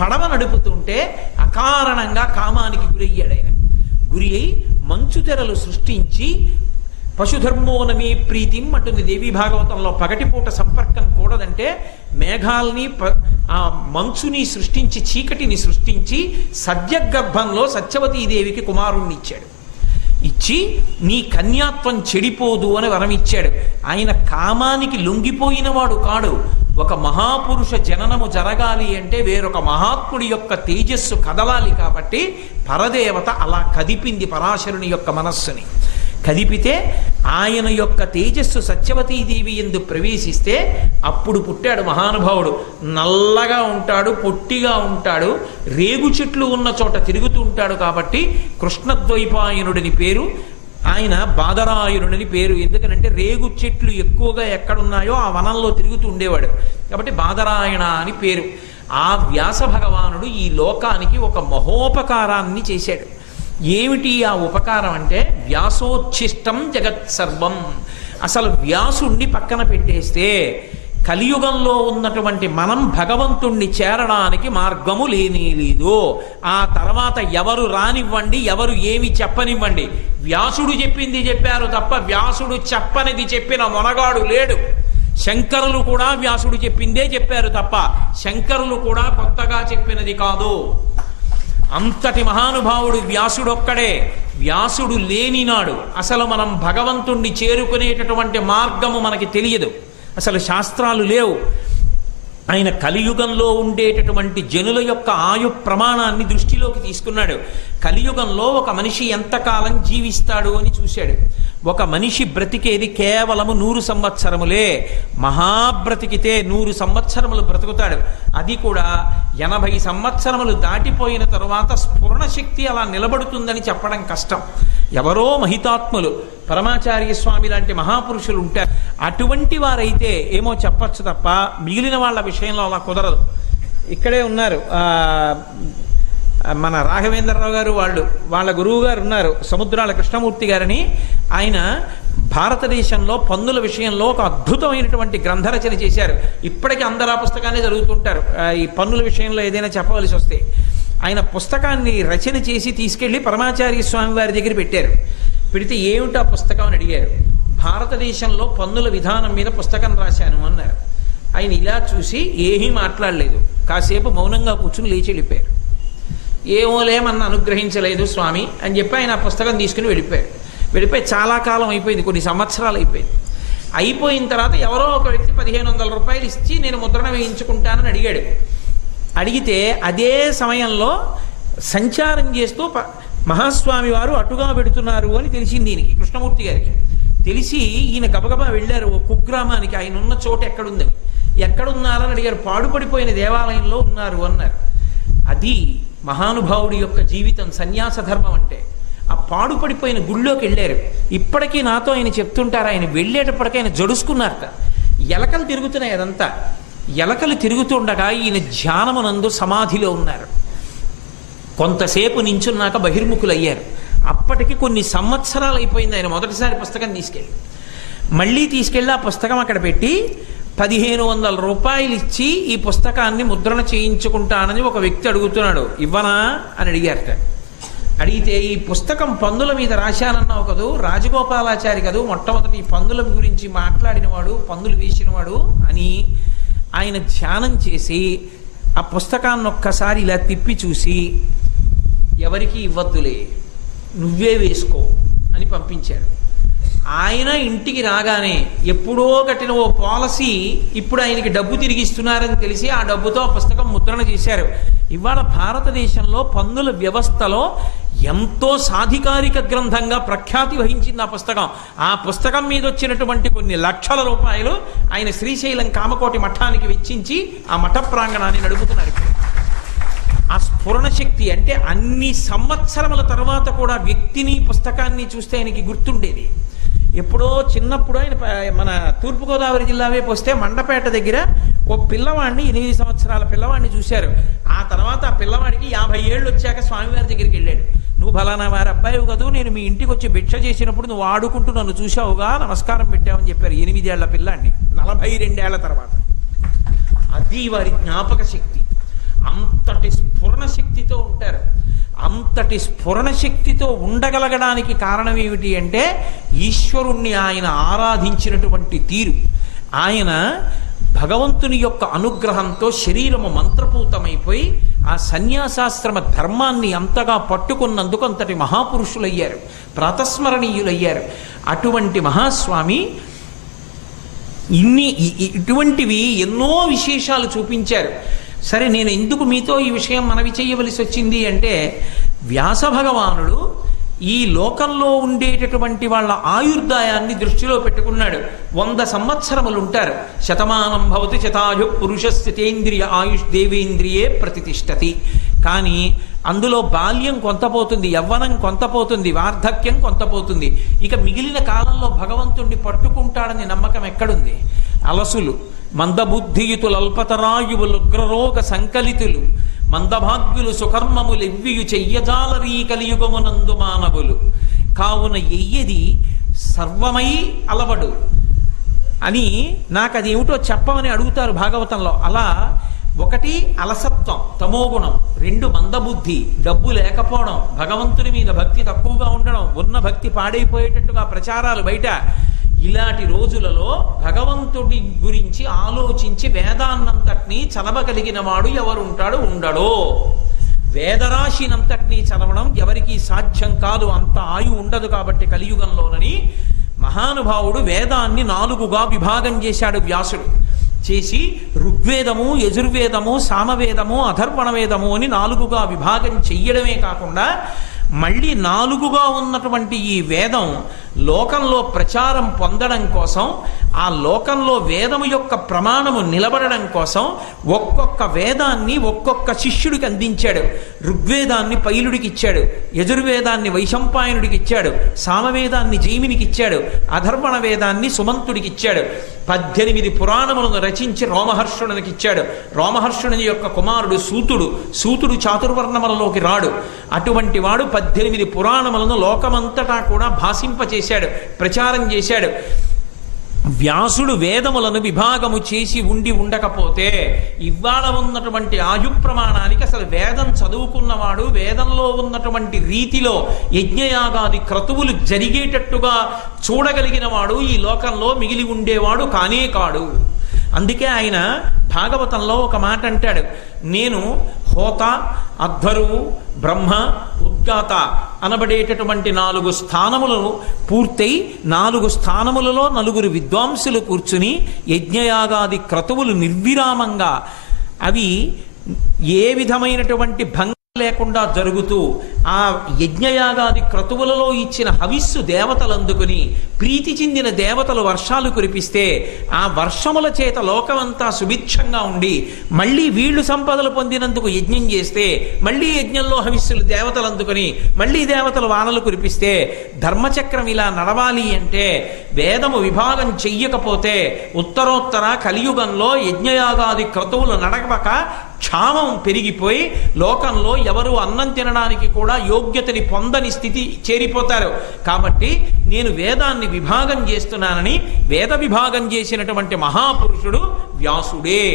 పడవ నడుపుతుంటే అకారణంగా కామానికి గురయ్యాడు. ఆయన గురి అయి మంచు తెరలు సృష్టించి పశుధర్మోనమే ప్రీతిం అంటుంది దేవీ భాగవతంలో. పగటిపూట సంపర్కం కూడదంటే మేఘాల్ని ఆ మంచుని సృష్టించి, చీకటిని సృష్టించి సద్యగర్భంలో సత్యవతీదేవికి కుమారుణ్ణి ఇచ్చాడు. ఇచ్చి నీ కన్యాత్వం చెడిపోదు అని వరం ఇచ్చాడు. ఆయన కామానికి లొంగిపోయినవాడు కాడు. ఒక మహాపురుష జననము జరగాలి అంటే వేరొక మహాత్ముడి యొక్క తేజస్సు కదలాలి. కాబట్టి పరదేవత అలా కదిపింది పరాశరుని యొక్క మనస్సుని. కదిపితే ఆయన యొక్క తేజస్సు సత్యవతీదేవి యందు ప్రవేశిస్తే అప్పుడు పుట్టాడు మహానుభావుడు. నల్లగా ఉంటాడు, పొట్టిగా ఉంటాడు, రేగు చెట్లు ఉన్న చోట తిరుగుతూ ఉంటాడు. కాబట్టి కృష్ణద్వైపాయనుడిని పేరు, ఆయన బాదరాయనుడని పేరు. ఎందుకనంటే రేగు చెట్లు ఎక్కువగా ఎక్కడున్నాయో ఆ వనంలో తిరుగుతూ ఉండేవాడు. కాబట్టి బాదరాయణ అని పేరు. ఆ వ్యాస భగవానుడు ఈ లోకానికి ఒక మహోపకారాన్ని చేశాడు. ఏమిటి ఆ ఉపకారం అంటే, వ్యాసోచ్ఛిష్టం జగత్సర్వం. అసలు వ్యాసుణ్ణి పక్కన పెట్టేస్తే కలియుగంలో ఉన్నటువంటి మనం భగవంతుణ్ణి చేరడానికి మార్గము లేనేలేదు. ఆ తర్వాత ఎవరు రానివ్వండి, ఎవరు ఏమి చెప్పనివ్వండి, వ్యాసుడు చెప్పింది చెప్పారు తప్ప వ్యాసుడు చెప్పనిది చెప్పిన మొనగాడు లేడు. శంకరులు కూడా వ్యాసుడు చెప్పిందే చెప్పారు తప్ప శంకరులు కూడా కొత్తగా చెప్పినది కాదు. అంతటి మహానుభావుడు వ్యాసుడొక్కడే. వ్యాసుడు లేనినాడు అసలు మనం భగవంతుణ్ణి చేరుకునేటటువంటి మార్గము మనకి తెలియదు. అసలు శాస్త్రాలు లేవు. ఆయన కలియుగంలో ఉండేటటువంటి జనుల యొక్క ఆయు ప్రమాణాన్ని దృష్టిలోకి తీసుకున్నాడు. కలియుగంలో ఒక మనిషి ఎంతకాలం జీవిస్తాడు అని చూశాడు. ఒక మనిషి బ్రతికేది కేవలము 100 సంవత్సరములే. మహాబ్రతికితే 100 సంవత్సరములు బ్రతుకుతాడు. అది కూడా 80 సంవత్సరములు దాటిపోయిన తరువాత స్ఫురణ శక్తి అలా నిలబడుతుందని చెప్పడం కష్టం. ఎవరో మహితాత్ములు, పరమాచార్య స్వామి లాంటి మహాపురుషులు ఉంటారు. అటువంటి వారైతే ఏమో చెప్పచ్చు తప్ప మిగిలిన వాళ్ళ విషయంలో అలా కుదరదు. ఇక్కడే ఉన్నారు మన రాఘవేంద్రరావు గారు, వాళ్ళ గురువు గారు ఉన్నారు సముద్రాల కృష్ణమూర్తి గారని. ఆయన భారతదేశంలో పన్నుల విషయంలో ఒక అద్భుతమైనటువంటి గ్రంథరచన చేశారు. ఇప్పటికీ అందరూ ఆ పుస్తకాన్ని చదువుతుంటారు ఈ పన్నుల విషయంలో ఏదైనా చెప్పవలసి వస్తే. ఆయన పుస్తకాన్ని రచన చేసి తీసుకెళ్లి పరమాచార్య స్వామి వారి దగ్గర పెట్టారు. పెడితే ఏమిటి ఆ పుస్తకం అని అడిగారు. భారతదేశంలో పన్నుల విధానం మీద పుస్తకం రాశాను అన్నారు. ఆయన ఇలా చూసి ఏమీ మాట్లాడలేదు. కాసేపు మౌనంగా కూర్చుని లేచి వెళ్ళిపోయారు. ఏమోలేమన్నా అనుగ్రహించలేదు స్వామి అని చెప్పి ఆయన ఆ పుస్తకం తీసుకుని వెళ్ళిపోయి చాలా కాలం అయిపోయింది, కొన్ని సంవత్సరాలు అయిపోయింది. అయిపోయిన తర్వాత ఎవరో ఒక వ్యక్తి 1500 రూపాయలు ఇచ్చి నేను ముద్రణ వేయించుకుంటానని అడిగాడు. అడిగితే అదే సమయంలో సంచారం చేస్తూ మహాస్వామి వారు అటుగా పెడుతున్నారు అని తెలిసింది ఈయనకి, కృష్ణమూర్తి గారికి. తెలిసి ఈయన గబగబా వెళ్ళారు ఓ కుగ్రామానికి. ఆయన ఉన్న చోటు ఎక్కడుందని. ఎక్కడున్నారని అడిగారు. పాడుపడిపోయిన దేవాలయంలో ఉన్నారు అన్నారు. అది మహానుభావుడి యొక్క జీవితం, సన్యాస ధర్మం అంటే. ఆ పాడుపడిపోయిన గుళ్ళోకి వెళ్ళారు. ఇప్పటికీ నాతో ఆయన చెప్తుంటారు, ఆయన వెళ్ళేటప్పటికీ ఆయన జడుసుకున్నారట. ఎలకలు తిరుగుతున్నాయి అదంతా. ఎలకలు తిరుగుతుండగా ఈయన ధ్యానమునందు సమాధిలో ఉన్నారు. కొంతసేపు నించున్నాక బహిర్ముఖులయ్యారు. అప్పటికి కొన్ని సంవత్సరాలు అయిపోయింది. ఆయన మొదటిసారి పుస్తకం మళ్ళీ తీసుకెళ్ళి ఆ పుస్తకం అక్కడ పెట్టి 1500 రూపాయలు ఇచ్చి ఈ పుస్తకాన్ని ముద్రణ చేయించుకుంటానని ఒక వ్యక్తి అడుగుతున్నాడు. ఇవ్వనా అని అడిగారట. అడిగితే ఈ పుస్తకం పన్నుల మీద రాశానన్నావు కదూ, రాజగోపాలాచారి కదూ మొట్టమొదటి ఈ పన్నుల గురించి మాట్లాడినవాడు, పన్నులు వేసినవాడు అని ఆయన ధ్యానం చేసి ఆ పుస్తకాన్ని ఒక్కసారి ఇలా తిప్పి చూసి, ఎవరికి ఇవ్వద్దులే, నువ్వే వేసుకో అని పంపించారు. ఆయన ఇంటికి రాగానే ఎప్పుడో కట్టిన ఓ పాలసీ ఇప్పుడు ఆయనకి డబ్బు తిరిగిస్తున్నారని తెలిసి ఆ డబ్బుతో ఆ పుస్తకం ముద్రణ చేశారు. ఇవాళ భారతదేశంలో పన్నుల వ్యవస్థలో ఎంతో సాధికారిక గ్రంథంగా ప్రఖ్యాతి వహించింది ఆ పుస్తకం. ఆ పుస్తకం మీద వచ్చినటువంటి కొన్ని లక్షల రూపాయలు ఆయన శ్రీశైలం కామకోటి మఠానికి వెచ్చించి ఆ మఠ ప్రాంగణాన్ని నడుపుతున్నారు. ఆ స్ఫురణ శక్తి అంటే అన్ని సంవత్సరముల తర్వాత కూడా వ్యక్తిని పుస్తకాన్ని చూస్తే ఆయనకి గుర్తుండేది. ఎప్పుడో చిన్నప్పుడు ఆయన మన తూర్పుగోదావరి జిల్లా వైపు వస్తే మండపేట దగ్గర ఓ పిల్లవాడిని, 8 సంవత్సరాల పిల్లవాడిని చూశారు. ఆ తర్వాత ఆ పిల్లవాడికి 50 ఏళ్ళు వచ్చాక స్వామివారి దగ్గరికి వెళ్ళాడు. నువ్వు ఫలానా వారి అబ్బాయి కదూ, నేను మీ ఇంటికి వచ్చి భిక్ష చేసినప్పుడు నువ్వు ఆడుకుంటూ నన్ను చూశావుగా, నమస్కారం పెట్టావని చెప్పారు. 8 ఏళ్ల పిల్లాడిని 42 ఏళ్ల తర్వాత. అది వారి జ్ఞాపక శక్తి. అంతటి స్ఫురణ శక్తితో ఉంటారు. అంతటి స్ఫురణ శక్తితో ఉండగలగడానికి కారణం ఏమిటి అంటే ఈశ్వరుణ్ణి ఆయన ఆరాధించినటువంటి తీరు. ఆయన భగవంతుని యొక్క అనుగ్రహంతో శరీరము మంత్రపూతమైపోయి ఆ సన్యాసాశ్రమ ధర్మాన్ని అంతగా పట్టుకున్నందుకు అంతటి మహాపురుషులయ్యారు, ప్రాతస్మరణీయులయ్యారు. అటువంటి మహాస్వామి ఇటువంటివి ఎన్నో విశేషాలు చూపించారు. సరే, నేను ఎందుకు మీతో ఈ విషయం మనవి చేయవలసి వచ్చింది అంటే, వ్యాస భగవానుడు ఈ లోకంలో ఉండేటటువంటి వాళ్ళ ఆయుర్దాయాన్ని దృష్టిలో పెట్టుకున్నాడు. 100 సంవత్సరములు ఉంటారు. శతమానం భవతి శతాయు పురుషస్థితేంద్రియ ఆయుష్ దేవేంద్రియే ప్రతిష్టతి. కానీ అందులో బాల్యం కొంత పోతుంది, యవ్వనం కొంత పోతుంది, వార్ధక్యం కొంత పోతుంది. ఇక మిగిలిన కాలంలో భగవంతుణ్ణి పట్టుకుంటాడని నమ్మకం ఎక్కడుంది? అలసులు, మందబుద్ధియుతులు, అల్పతరాయువులు, ఉగ్రరోగ సంకలితులు, మందభాగ్యులు, సుకర్మములు ఎవ్వియు చెయ్యజాలరీ కలియుగమునందు మానవులు. కావున ఎయ్యది సర్వమై అలవడు అని నాకు అది ఏమిటో చెప్పమని అడుగుతారు భాగవతంలో. అలా 1 అలసత్వం, తమోగుణం, 2 మందబుద్ధి, డబ్బు లేకపోవడం, భగవంతుని మీద భక్తి తక్కువగా ఉండడం, ఉన్న భక్తి పాడైపోయేటట్టుగా ప్రచారాలు బయట. ఇలాంటి రోజులలో భగవంతుడి గురించి ఆలోచించి వేదాన్నంతటినీ చదవగలిగిన వాడు ఎవరుంటాడు? ఉండడో. వేదరాశినంతటినీ చదవడం ఎవరికి సాధ్యం కాదు, అంత ఆయు ఉండదు కాబట్టి కలియుగంలోనని మహానుభావుడు వేదాన్ని 4గా విభాగం చేశాడు వ్యాసుడు. చేసి ఋగ్వేదము, యజుర్వేదము, సామవేదము, అథర్వణ వేదము అని 4గా విభాగం చెయ్యడమే కాకుండా మళ్ళీ 4గా ఉన్నటువంటి ఈ వేదం లోకంలో ప్రచారం పొందడం కోసం, ఆ లోకంలో వేదము యొక్క ప్రమాణము నిలబడడం కోసం ఒక్కొక్క వేదాన్ని ఒక్కొక్క శిష్యుడికి అందించాడు. ఋగ్వేదాన్ని పైలుడికి ఇచ్చాడు, యజుర్వేదాన్ని వైశంపాయనుడికి ఇచ్చాడు, సామవేదాన్ని జైమినికి ఇచ్చాడు, అధర్వణ వేదాన్ని సుమంతుడికి ఇచ్చాడు. 18 పురాణములను రచించి రోమహర్షునికి ఇచ్చాడు. రోమహర్షుని యొక్క కుమారుడు సూతుడు. సూతుడు చాతుర్వర్ణములలోకి రాడు. అటువంటి వాడు 18 పురాణములను లోకమంతటా కూడా భాషింపచేశాడు, ప్రచారం చేశాడు. వ్యాసుడు వేదములను విభాగము చేసి ఉండకపోతే ఇవాళ ఉన్నటువంటి ఆయు ప్రమాణానికి అసలు వేదం చదువుకున్నవాడు, వేదంలో ఉన్నటువంటి రీతిలో యజ్ఞయాగాది క్రతువులు జరిగేటట్టుగా చూడగలిగిన వాడు ఈ లోకంలో మిగిలి ఉండేవాడు కానే కాడు. అందుకే ఆయన భాగవతంలో ఒక మాట అంటాడు, నేను హోత, అధ్వరువు, బ్రహ్మ, ఉద్గాత అనబడేటటువంటి 4 స్థానములను పూర్తయి 4 స్థానములలో 4 విద్వాంసులు కూర్చుని యజ్ఞయాగాది క్రతువులు నిర్విరామంగా అవి ఏ విధమైనటువంటి భంగం లేకుండా జరుగుతూ ఆ యజ్ఞయాగాది క్రతువులలో ఇచ్చిన హవిస్సు దేవతలు అందుకుని ప్రీతి చెందిన దేవతలు వర్షాలు కురిపిస్తే ఆ వర్షముల చేత లోకమంతా సుభిక్షంగా ఉండి మళ్ళీ వీళ్ళు సంపదలు పొందినందుకు యజ్ఞం చేస్తే మళ్ళీ యజ్ఞంలో హవిస్సులు దేవతలు అందుకుని మళ్ళీ దేవతలు వానలు కురిపిస్తే ధర్మచక్రం ఇలా నడవాలి అంటే వేదము విభాగం చెయ్యకపోతే ఉత్తరోత్తర కలియుగంలో యజ్ఞయాగాది క్రతువులు నడవక క్షామం పెరిగిపోయి లోకంలో ఎవరు అన్నం తినడానికి కూడా యోగ్యతని పొందని స్థితి చేరిపోతారు. కాబట్టి నేను వేదాన్ని విభాగం చేస్తున్నానని వేద విభాగం చేసినటువంటి మహాపురుషుడు వ్యాసుడే.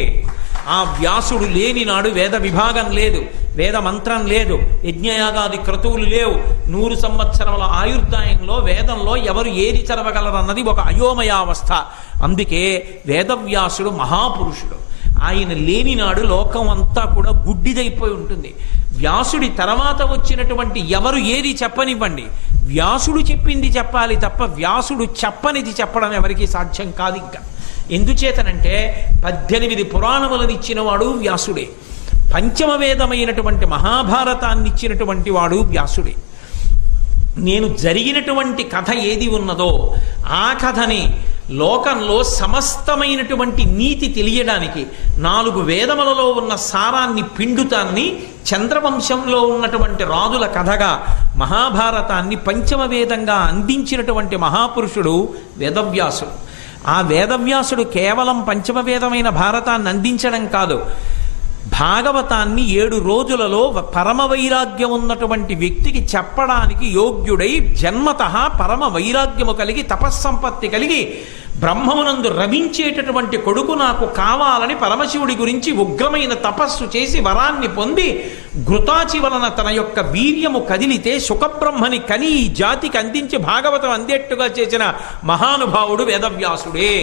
ఆ వ్యాసుడు లేని నాడు వేద విభాగం లేదు, వేద మంత్రం లేదు, యజ్ఞయాగాది క్రతువులు లేవు. 100 సంవత్సరముల ఆయుర్దాయంలో వేదంలో ఎవరు ఏది చదవగలరన్నది ఒక అయోమయావస్థ. అందుకే వేదవ్యాసుడు మహాపురుషుడు. ఆయన లేని నాడు లోకం అంతా కూడా గుడ్డిదైపోయి ఉంటుంది. వ్యాసుడి తర్వాత వచ్చినటువంటి ఎవరు ఏది చెప్పనివ్వండి, వ్యాసుడు చెప్పింది చెప్పాలి తప్ప వ్యాసుడు చెప్పనిది చెప్పడం ఎవరికీ సాధ్యం కాదు. ఇంకా ఎందుచేతనంటే 18 పురాణములను ఇచ్చిన వాడు వ్యాసుడే, పంచమ వేదమైనటువంటి మహాభారతాన్ని ఇచ్చినటువంటి వాడు వ్యాసుడే. నేను జరిగినటువంటి కథ ఏది ఉన్నదో ఆ కథని లోకంలో సమస్తమైనటువంటి నీతి తెలియడానికి 4 వేదములలో ఉన్న సారాన్ని పిండుతాన్ని చంద్రవంశంలో ఉన్నటువంటి రాజుల కథగా మహాభారతాన్ని పంచమ వేదంగా అందించినటువంటి మహాపురుషుడు వేదవ్యాసుడు. ఆ వేదవ్యాసుడు కేవలం పంచమ వేదమైన భారతాన్ని అందించడం కాదు, భాగవతాన్ని 7 రోజులలో పరమ వైరాగ్యం ఉన్నటువంటి వ్యక్తికి చెప్పడానికి యోగ్యుడై జన్మతః పరమ వైరాగ్యము కలిగి తపస్సంపత్తి కలిగి బ్రహ్మమునందు రమించేటటువంటి కొడుకు నాకు కావాలని పరమశివుడి గురించి ఉగ్రమైన తపస్సు చేసి వరాన్ని పొంది ఘృతాచి వలన తన యొక్క వీర్యము కదిలితే సుఖబ్రహ్మని కని ఈ జాతికి అందించి భాగవతం అందేట్టుగా చేసిన మహానుభావుడు వేదవ్యాసుడే.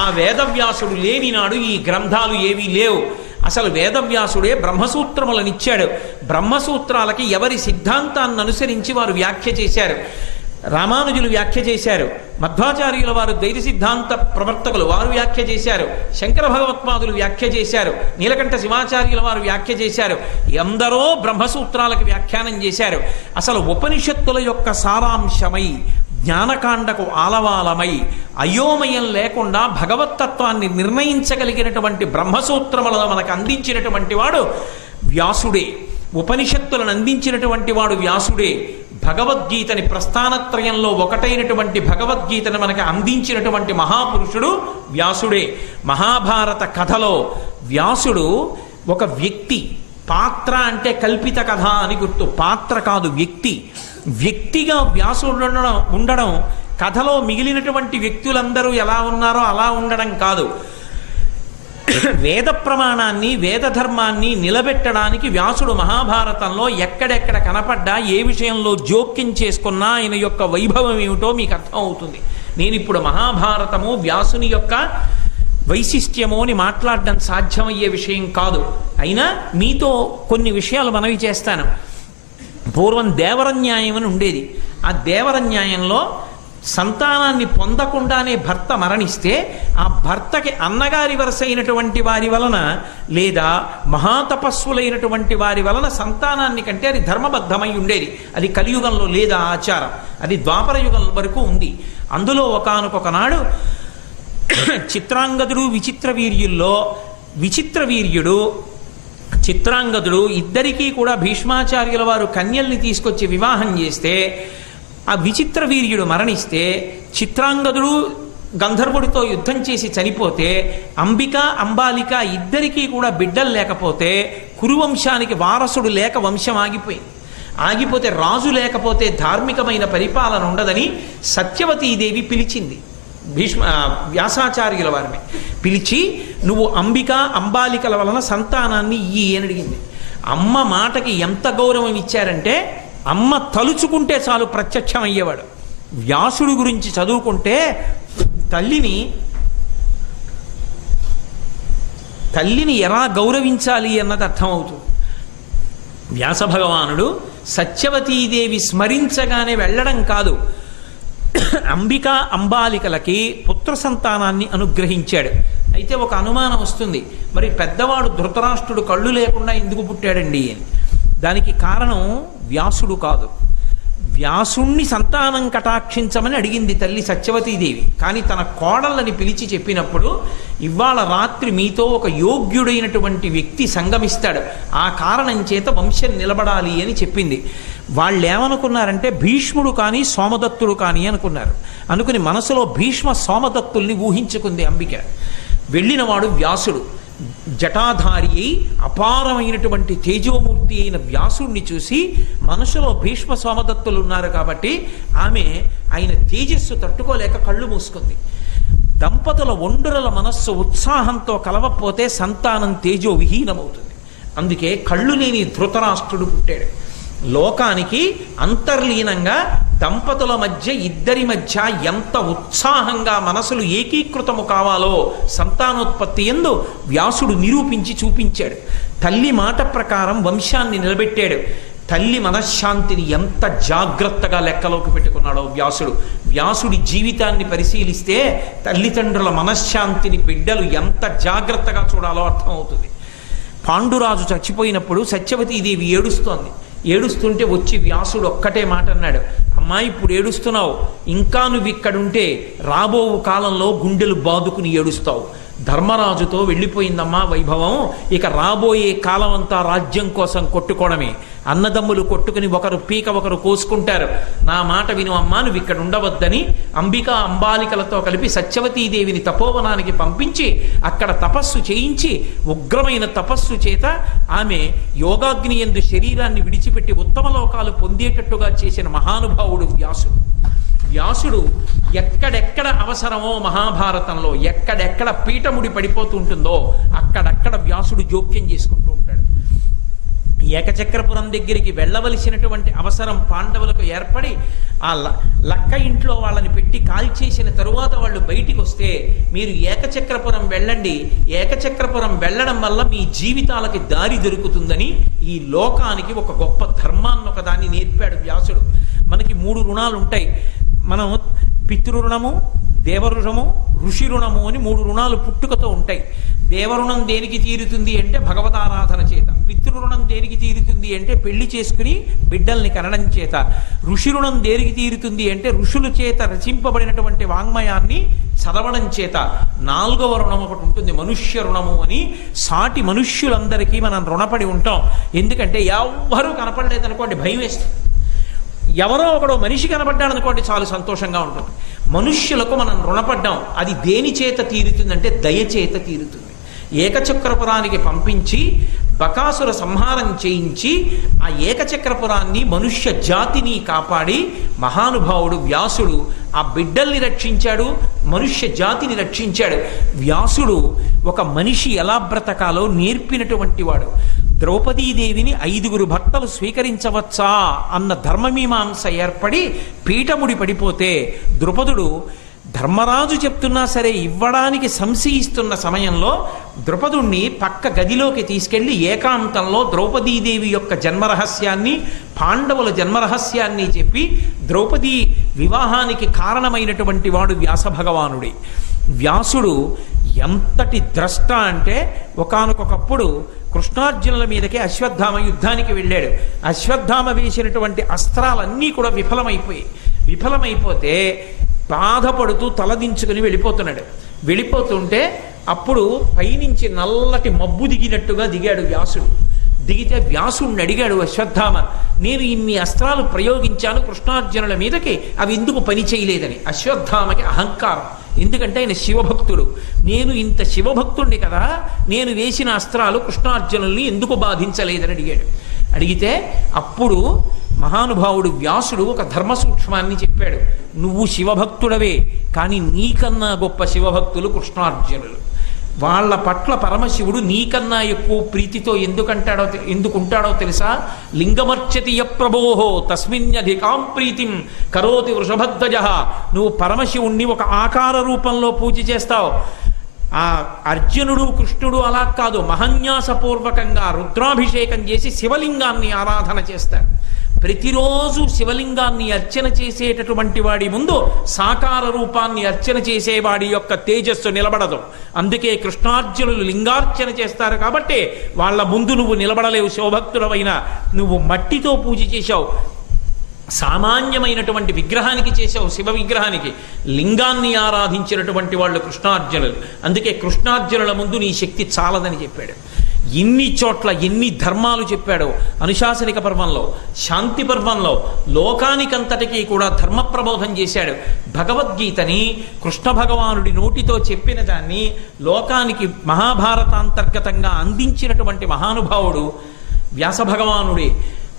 ఆ వేదవ్యాసుడు లేని నాడు ఈ గ్రంథాలు ఏవీ లేవు. అసలు వేదవ్యాసుడే బ్రహ్మసూత్రములనిచ్చాడు. బ్రహ్మసూత్రాలకి ఎవరి సిద్ధాంతాన్ని అనుసరించి వారు వ్యాఖ్య చేశారు. రామానుజులు వ్యాఖ్య చేశారు, మధ్వాచార్యుల వారు ద్వైత సిద్ధాంత ప్రవర్తకులు వారు వ్యాఖ్య చేశారు, శంకర భగవత్పాదులు వ్యాఖ్య చేశారు, నీలకంఠ శివాచార్యుల వారు వ్యాఖ్య చేశారు. ఎందరో బ్రహ్మసూత్రాలకు వ్యాఖ్యానం చేశారు. అసలు ఉపనిషత్తుల యొక్క సారాంశమై జ్ఞానకాండకు ఆలవాలమై అయోమయం లేకుండా భగవత్తత్వాన్ని నిర్ణయించగలిగినటువంటి బ్రహ్మసూత్రములను మనకు అందించినటువంటి వాడు వ్యాసుడే. ఉపనిషత్తులను అందించినటువంటి వాడు వ్యాసుడే. భగవద్గీతని ప్రస్థానత్రయంలో ఒకటైనటువంటి భగవద్గీతను మనకు అందించినటువంటి మహాపురుషుడు వ్యాసుడే. మహాభారత కథలో వ్యాసుడు ఒక వ్యక్తి. పాత్ర అంటే కల్పిత కథ అని గుర్తు, పాత్ర కాదు వ్యక్తి. వ్యక్తిగా వ్యాసుడు ఉండడం కథలో మిగిలినటువంటి వ్యక్తులందరూ ఎలా ఉన్నారో అలా ఉండడం కాదు. వేద ప్రమాణాన్ని వేద ధర్మాన్ని నిలబెట్టడానికి వ్యాసుడు మహాభారతంలో ఎక్కడెక్కడ కనపడ్డా ఏ విషయంలో జోక్యం చేసుకున్నా ఆయన యొక్క వైభవం ఏమిటో మీకు అర్థం అవుతుంది. నేను ఇప్పుడు మహాభారతము వ్యాసుని యొక్క వైశిష్ట్యము అని మాట్లాడడం సాధ్యమయ్యే విషయం కాదు. అయినా మీతో కొన్ని విషయాలు మనవి చేస్తాను. పూర్వం దేవరన్యాయం అని ఉండేది. ఆ దేవరన్యాయంలో సంతానాన్ని పొందకుండానే భర్త మరణిస్తే ఆ భర్తకి అన్నగారి వరస అయినటువంటి వారి వలన లేదా మహాతపస్సులైనటువంటి వారి వలన సంతానాన్ని కంటే అది ధర్మబద్ధమై ఉండేది. అది కలియుగంలో లేదా ఆచారం, అది ద్వాపర యుగం వరకు ఉంది. అందులో ఒకానొకనాడు చిత్రాంగదుడు విచిత్ర వీర్యుల్లో విచిత్ర వీర్యుడు చిత్రాంగదుడు ఇద్దరికీ కూడా భీష్మాచార్యుల వారు కన్యల్ని తీసుకొచ్చి వివాహం చేస్తే ఆ విచిత్ర వీర్యుడు మరణిస్తే చిత్రాంగదుడు గంధర్వుడితో యుద్ధం చేసి చనిపోతే అంబిక అంబాలిక ఇద్దరికీ కూడా బిడ్డలు లేకపోతే కురువంశానికి వారసుడు లేక వంశం ఆగిపోయింది. ఆగిపోతే రాజు లేకపోతే ధార్మికమైన పరిపాలన ఉండదని సత్యవతీదేవి పిలిచింది వ్యాసాచార్యుల వారిని పిలిచి, నువ్వు అంబిక అంబాలికల వలన సంతానాన్ని ఇయ్యి అని అడిగింది. అమ్మ మాటకి ఎంత గౌరవం ఇచ్చారంటే అమ్మ తలుచుకుంటే చాలు ప్రత్యక్షం అయ్యేవాడు. వ్యాసుడు గురించి చదువుకుంటే తల్లిని ఎలా గౌరవించాలి అన్నది అర్థమవుతుంది. వ్యాస భగవానుడు సత్యవతీదేవి స్మరించగానే వెళ్ళడం కాదు, అంబిక అంబాలికలకి పుత్ర సంతానాన్ని అనుగ్రహించాడు. అయితే ఒక అనుమానం వస్తుంది, మరి పెద్దవాడు ధృతరాష్ట్రుడు కళ్ళు లేకుండా ఎందుకు పుట్టాడండి అని. దానికి కారణం వ్యాసుడు కాదు, వ్యాసుణ్ణి సంతానం కటాక్షించమని అడిగింది తల్లి సత్యవతీదేవి. కానీ తన కోడళ్ళని పిలిచి చెప్పినప్పుడు, ఇవాళ రాత్రి మీతో ఒక యోగ్యుడైనటువంటి వ్యక్తి సంగమిస్తాడు, ఆ కారణం చేత వంశం నిలబడాలి అని చెప్పింది. వాళ్ళు ఏమనుకున్నారంటే భీష్ముడు కానీ సోమదత్తుడు కానీ అనుకున్నారు. అనుకుని మనసులో భీష్మ సోమదత్తుల్ని ఊహించుకుంది అంబిక. వెళ్ళినవాడు వ్యాసుడు. జటాధారి అయి అపారమైనటువంటి తేజోమూర్తి అయిన వ్యాసుడిని చూసి మనసులో భీష్మ సోమదత్తులు ఉన్నారు కాబట్టి ఆమె ఆయన తేజస్సు తట్టుకోలేక కళ్ళు మూసుకుంది. దంపతుల ఒండురల మనస్సు ఉత్సాహంతో కలవపోతే సంతానం తేజో విహీనమవుతుంది. అందుకే కళ్ళు లేని ధృతరాష్ట్రుడు పుట్టాడు. లోకానికి అంతర్లీనంగా దంపతుల మధ్య ఇద్దరి మధ్య ఎంత ఉత్సాహంగా మనసులు ఏకీకృతము కావాలో సంతానోత్పత్తి యందు వ్యాసుడు నిరూపించి చూపించాడు. తల్లి మాట ప్రకారం వంశాన్ని నిలబెట్టాడు. తల్లి మనశ్శాంతిని ఎంత జాగ్రత్తగా లెక్కలోకి పెట్టుకున్నాడో వ్యాసుడు. వ్యాసుడి జీవితాన్ని పరిశీలిస్తే తల్లిదండ్రుల మనశ్శాంతిని బిడ్డలు ఎంత జాగ్రత్తగా చూడాలో అర్థమవుతుంది. పాండురాజు చచ్చిపోయినప్పుడు సత్యవతీదేవి ఏడుస్తోంది. ఏడుస్తుంటే వచ్చి వ్యాసుడు ఒక్కటే మాట అన్నాడు, అమ్మా ఇప్పుడు ఏడుస్తున్నావు, ఇంకా నువ్వు ఇక్కడుంటే రాబో కాలంలో గుండెలు బాదుకుని ఏడుస్తావు. ధర్మరాజుతో వెళ్ళిపోయిందమ్మా వైభవం, ఇక రాబోయే కాలం అంతా రాజ్యం కోసం కొట్టుకోవడమే. అన్నదమ్ములు కొట్టుకుని ఒకరు పీక ఒకరు కోసుకుంటారు. నా మాట విను అమ్మా, నువ్వు ఇక్కడ ఉండవద్దని అంబిక అంబాలికలతో కలిపి సత్యవతీదేవిని తపోవనానికి పంపించి అక్కడ తపస్సు చేయించి ఉగ్రమైన తపస్సు చేత ఆమె యోగాగ్ని యందు శరీరాన్ని విడిచిపెట్టి ఉత్తమ లోకాలు పొందేటట్టుగా చేసిన మహానుభావుడు వ్యాసుడు. వ్యాసుడు ఎక్కడెక్కడ అవసరమో మహాభారతంలో ఎక్కడెక్కడ పీఠముడి పడిపోతుంటుందో అక్కడక్కడ వ్యాసుడు జోక్యం చేసుకుంటూ ఉంటాడు. ఏకచక్రపురం దగ్గరికి వెళ్ళవలసినటువంటి అవసరం పాండవులకు ఏర్పడి ఆ లక్క ఇంట్లో వాళ్ళని పెట్టి కాల్చేసిన తరువాత వాళ్ళు బయటికి వస్తే, మీరు ఏకచక్రపురం వెళ్ళండి, ఏకచక్రపురం వెళ్ళడం వల్ల మీ జీవితాలకి దారి దొరుకుతుందని ఈ లోకానికి ఒక గొప్ప ధర్మాన్ని ఒకదాన్ని నేర్పాడు వ్యాసుడు. మనకి 3 రుణాలు ఉంటాయి. మనం పితృరుణము, దేవరుణము, ఋషి రుణము అని 3 రుణాలు పుట్టుకతో ఉంటాయి. దేవరుణం దేనికి తీరుతుంది అంటే భగవతారాధన చేత. పితృరుణం దేనికి తీరుతుంది అంటే పెళ్లి చేసుకుని బిడ్డల్ని కనడం చేత. ఋషి రుణం దేనికి తీరుతుంది అంటే ఋషుల చేత రచింపబడినటువంటి వాంగ్మయాన్ని చదవడం చేత. 4వ రుణం ఒకటి ఉంటుంది, మనుష్య రుణము అని. సాటి మనుష్యులందరికీ మనం రుణపడి ఉంటాం. ఎందుకంటే ఎవ్వరూ కనపడలేదనుకోండి భయం వేస్తుంది. ఎవరో ఒకడో మనిషి కనపడ్డాడనుకోండి చాలు సంతోషంగా ఉంటుంది. మనుష్యులకు మనం రుణపడ్డాం. అది దేని చేత తీరుతుందంటే దయచేత తీరుతుంది. ఏకచక్రపురానికి పంపించి బకాసుర సంహారం చేయించి ఆ ఏకచక్రపురాన్ని మనుష్య జాతిని కాపాడి మహానుభావుడు వ్యాసుడు ఆ బిడ్డల్ని రక్షించాడు, మనుష్య జాతిని రక్షించాడు. వ్యాసుడు ఒక మనిషి ఎలా బ్రతకాలో నేర్పినటువంటి వాడు. ద్రౌపదీదేవిని 5గురు భర్తలు స్వీకరించవచ్చా అన్న ధర్మమీమాంస ఏర్పడి పీఠముడి పడిపోతే ద్రుపదుడు ధర్మరాజు చెప్తున్నా సరే ఇవ్వడానికి సంశయిస్తున్న సమయంలో ద్రుపదుణ్ణి పక్క గదిలోకి తీసుకెళ్లి ఏకాంతంలో ద్రౌపదీదేవి యొక్క జన్మరహస్యాన్ని, పాండవుల జన్మరహస్యాన్ని చెప్పి ద్రౌపదీ వివాహానికి కారణమైనటువంటి వాడు వ్యాస భగవానుడే. వ్యాసుడు ఎంతటి ద్రష్ట అంటే ఒకానొకప్పుడు కృష్ణార్జునుల మీదకే అశ్వత్థామ యుద్ధానికి వెళ్ళాడు. అశ్వత్థామ వేసినటువంటి అస్త్రాలన్నీ కూడా విఫలమైపోతే బాధపడుతూ తలదించుకుని వెళ్ళిపోతున్నాడు. వెళ్ళిపోతుంటే అప్పుడు పైనుంచి నల్లటి మబ్బు దిగినట్టుగా దిగాడు వ్యాసుడు. దిగితే వ్యాసుడిని అడిగాడు అశ్వత్థామ, నేను ఇన్ని అస్త్రాలు ప్రయోగించాను కృష్ణార్జునుల మీదకి, అవి ఎందుకు పని చేయలేదని. అశ్వత్థామకి అహంకారం, ఎందుకంటే ఆయన శివభక్తుడు. నేను ఇంత శివభక్తుడిని కదా, నేను వేసిన అస్త్రాలు కృష్ణార్జునుల్ని ఎందుకు బాధించలేదని అడిగాడు. అడిగితే అప్పుడు మహానుభావుడు వ్యాసుడు ఒక ధర్మ సూక్ష్మాన్ని చెప్పాడు. నువ్వు శివభక్తుడవే, కానీ నీకన్నా గొప్ప శివభక్తులు కృష్ణార్జునులు. వాళ్ళ పట్ల పరమశివుడు నీకన్నా ఎక్కువ ప్రీతితో ఎందుకుంటాడో తెలుసా? లింగమర్చతి యప్రభోహో తస్మిన్యధికాం ప్రీతిం కరోతి వృషభధ్వజ. నువ్వు పరమశివుణ్ణి ఒక ఆకార రూపంలో పూజ చేస్తావు. ఆ అర్జునుడు కృష్ణుడు అలా కాదు, మహన్యాసపూర్వకంగా రుద్రాభిషేకం చేసి శివలింగాన్ని ఆరాధన చేస్తారు. ప్రతిరోజు శివలింగాన్ని అర్చన చేసేటటువంటి వాడి ముందు సాకార రూపాన్ని అర్చన చేసేవాడి యొక్క తేజస్సు నిలబడదు. అందుకే కృష్ణార్జునులు లింగార్చన చేస్తారు కాబట్టి వాళ్ళ ముందు నువ్వు నిలబడలేవు. శివభక్తులవైన నువ్వు మట్టితో పూజ చేశావు, సామాన్యమైనటువంటి విగ్రహానికి చేశావు, శివ విగ్రహానికి. లింగాన్ని ఆరాధించినటువంటి వాళ్ళు కృష్ణార్జునులు. అందుకే కృష్ణార్జునుల ముందు నీ శక్తి చాలదని చెప్పాడు. ఎన్ని చోట్ల ఎన్ని ధర్మాలు చెప్పాడో అనుశాసనిక పర్వంలో, శాంతి పర్వంలో లోకానికంతటికీ కూడా ధర్మ ప్రబోధం చేశాడు. భగవద్గీతని కృష్ణ భగవానుడి నోటితో చెప్పిన దాన్ని లోకానికి మహాభారతాంతర్గతంగా అందించినటువంటి మహానుభావుడు వ్యాస భగవానుడే.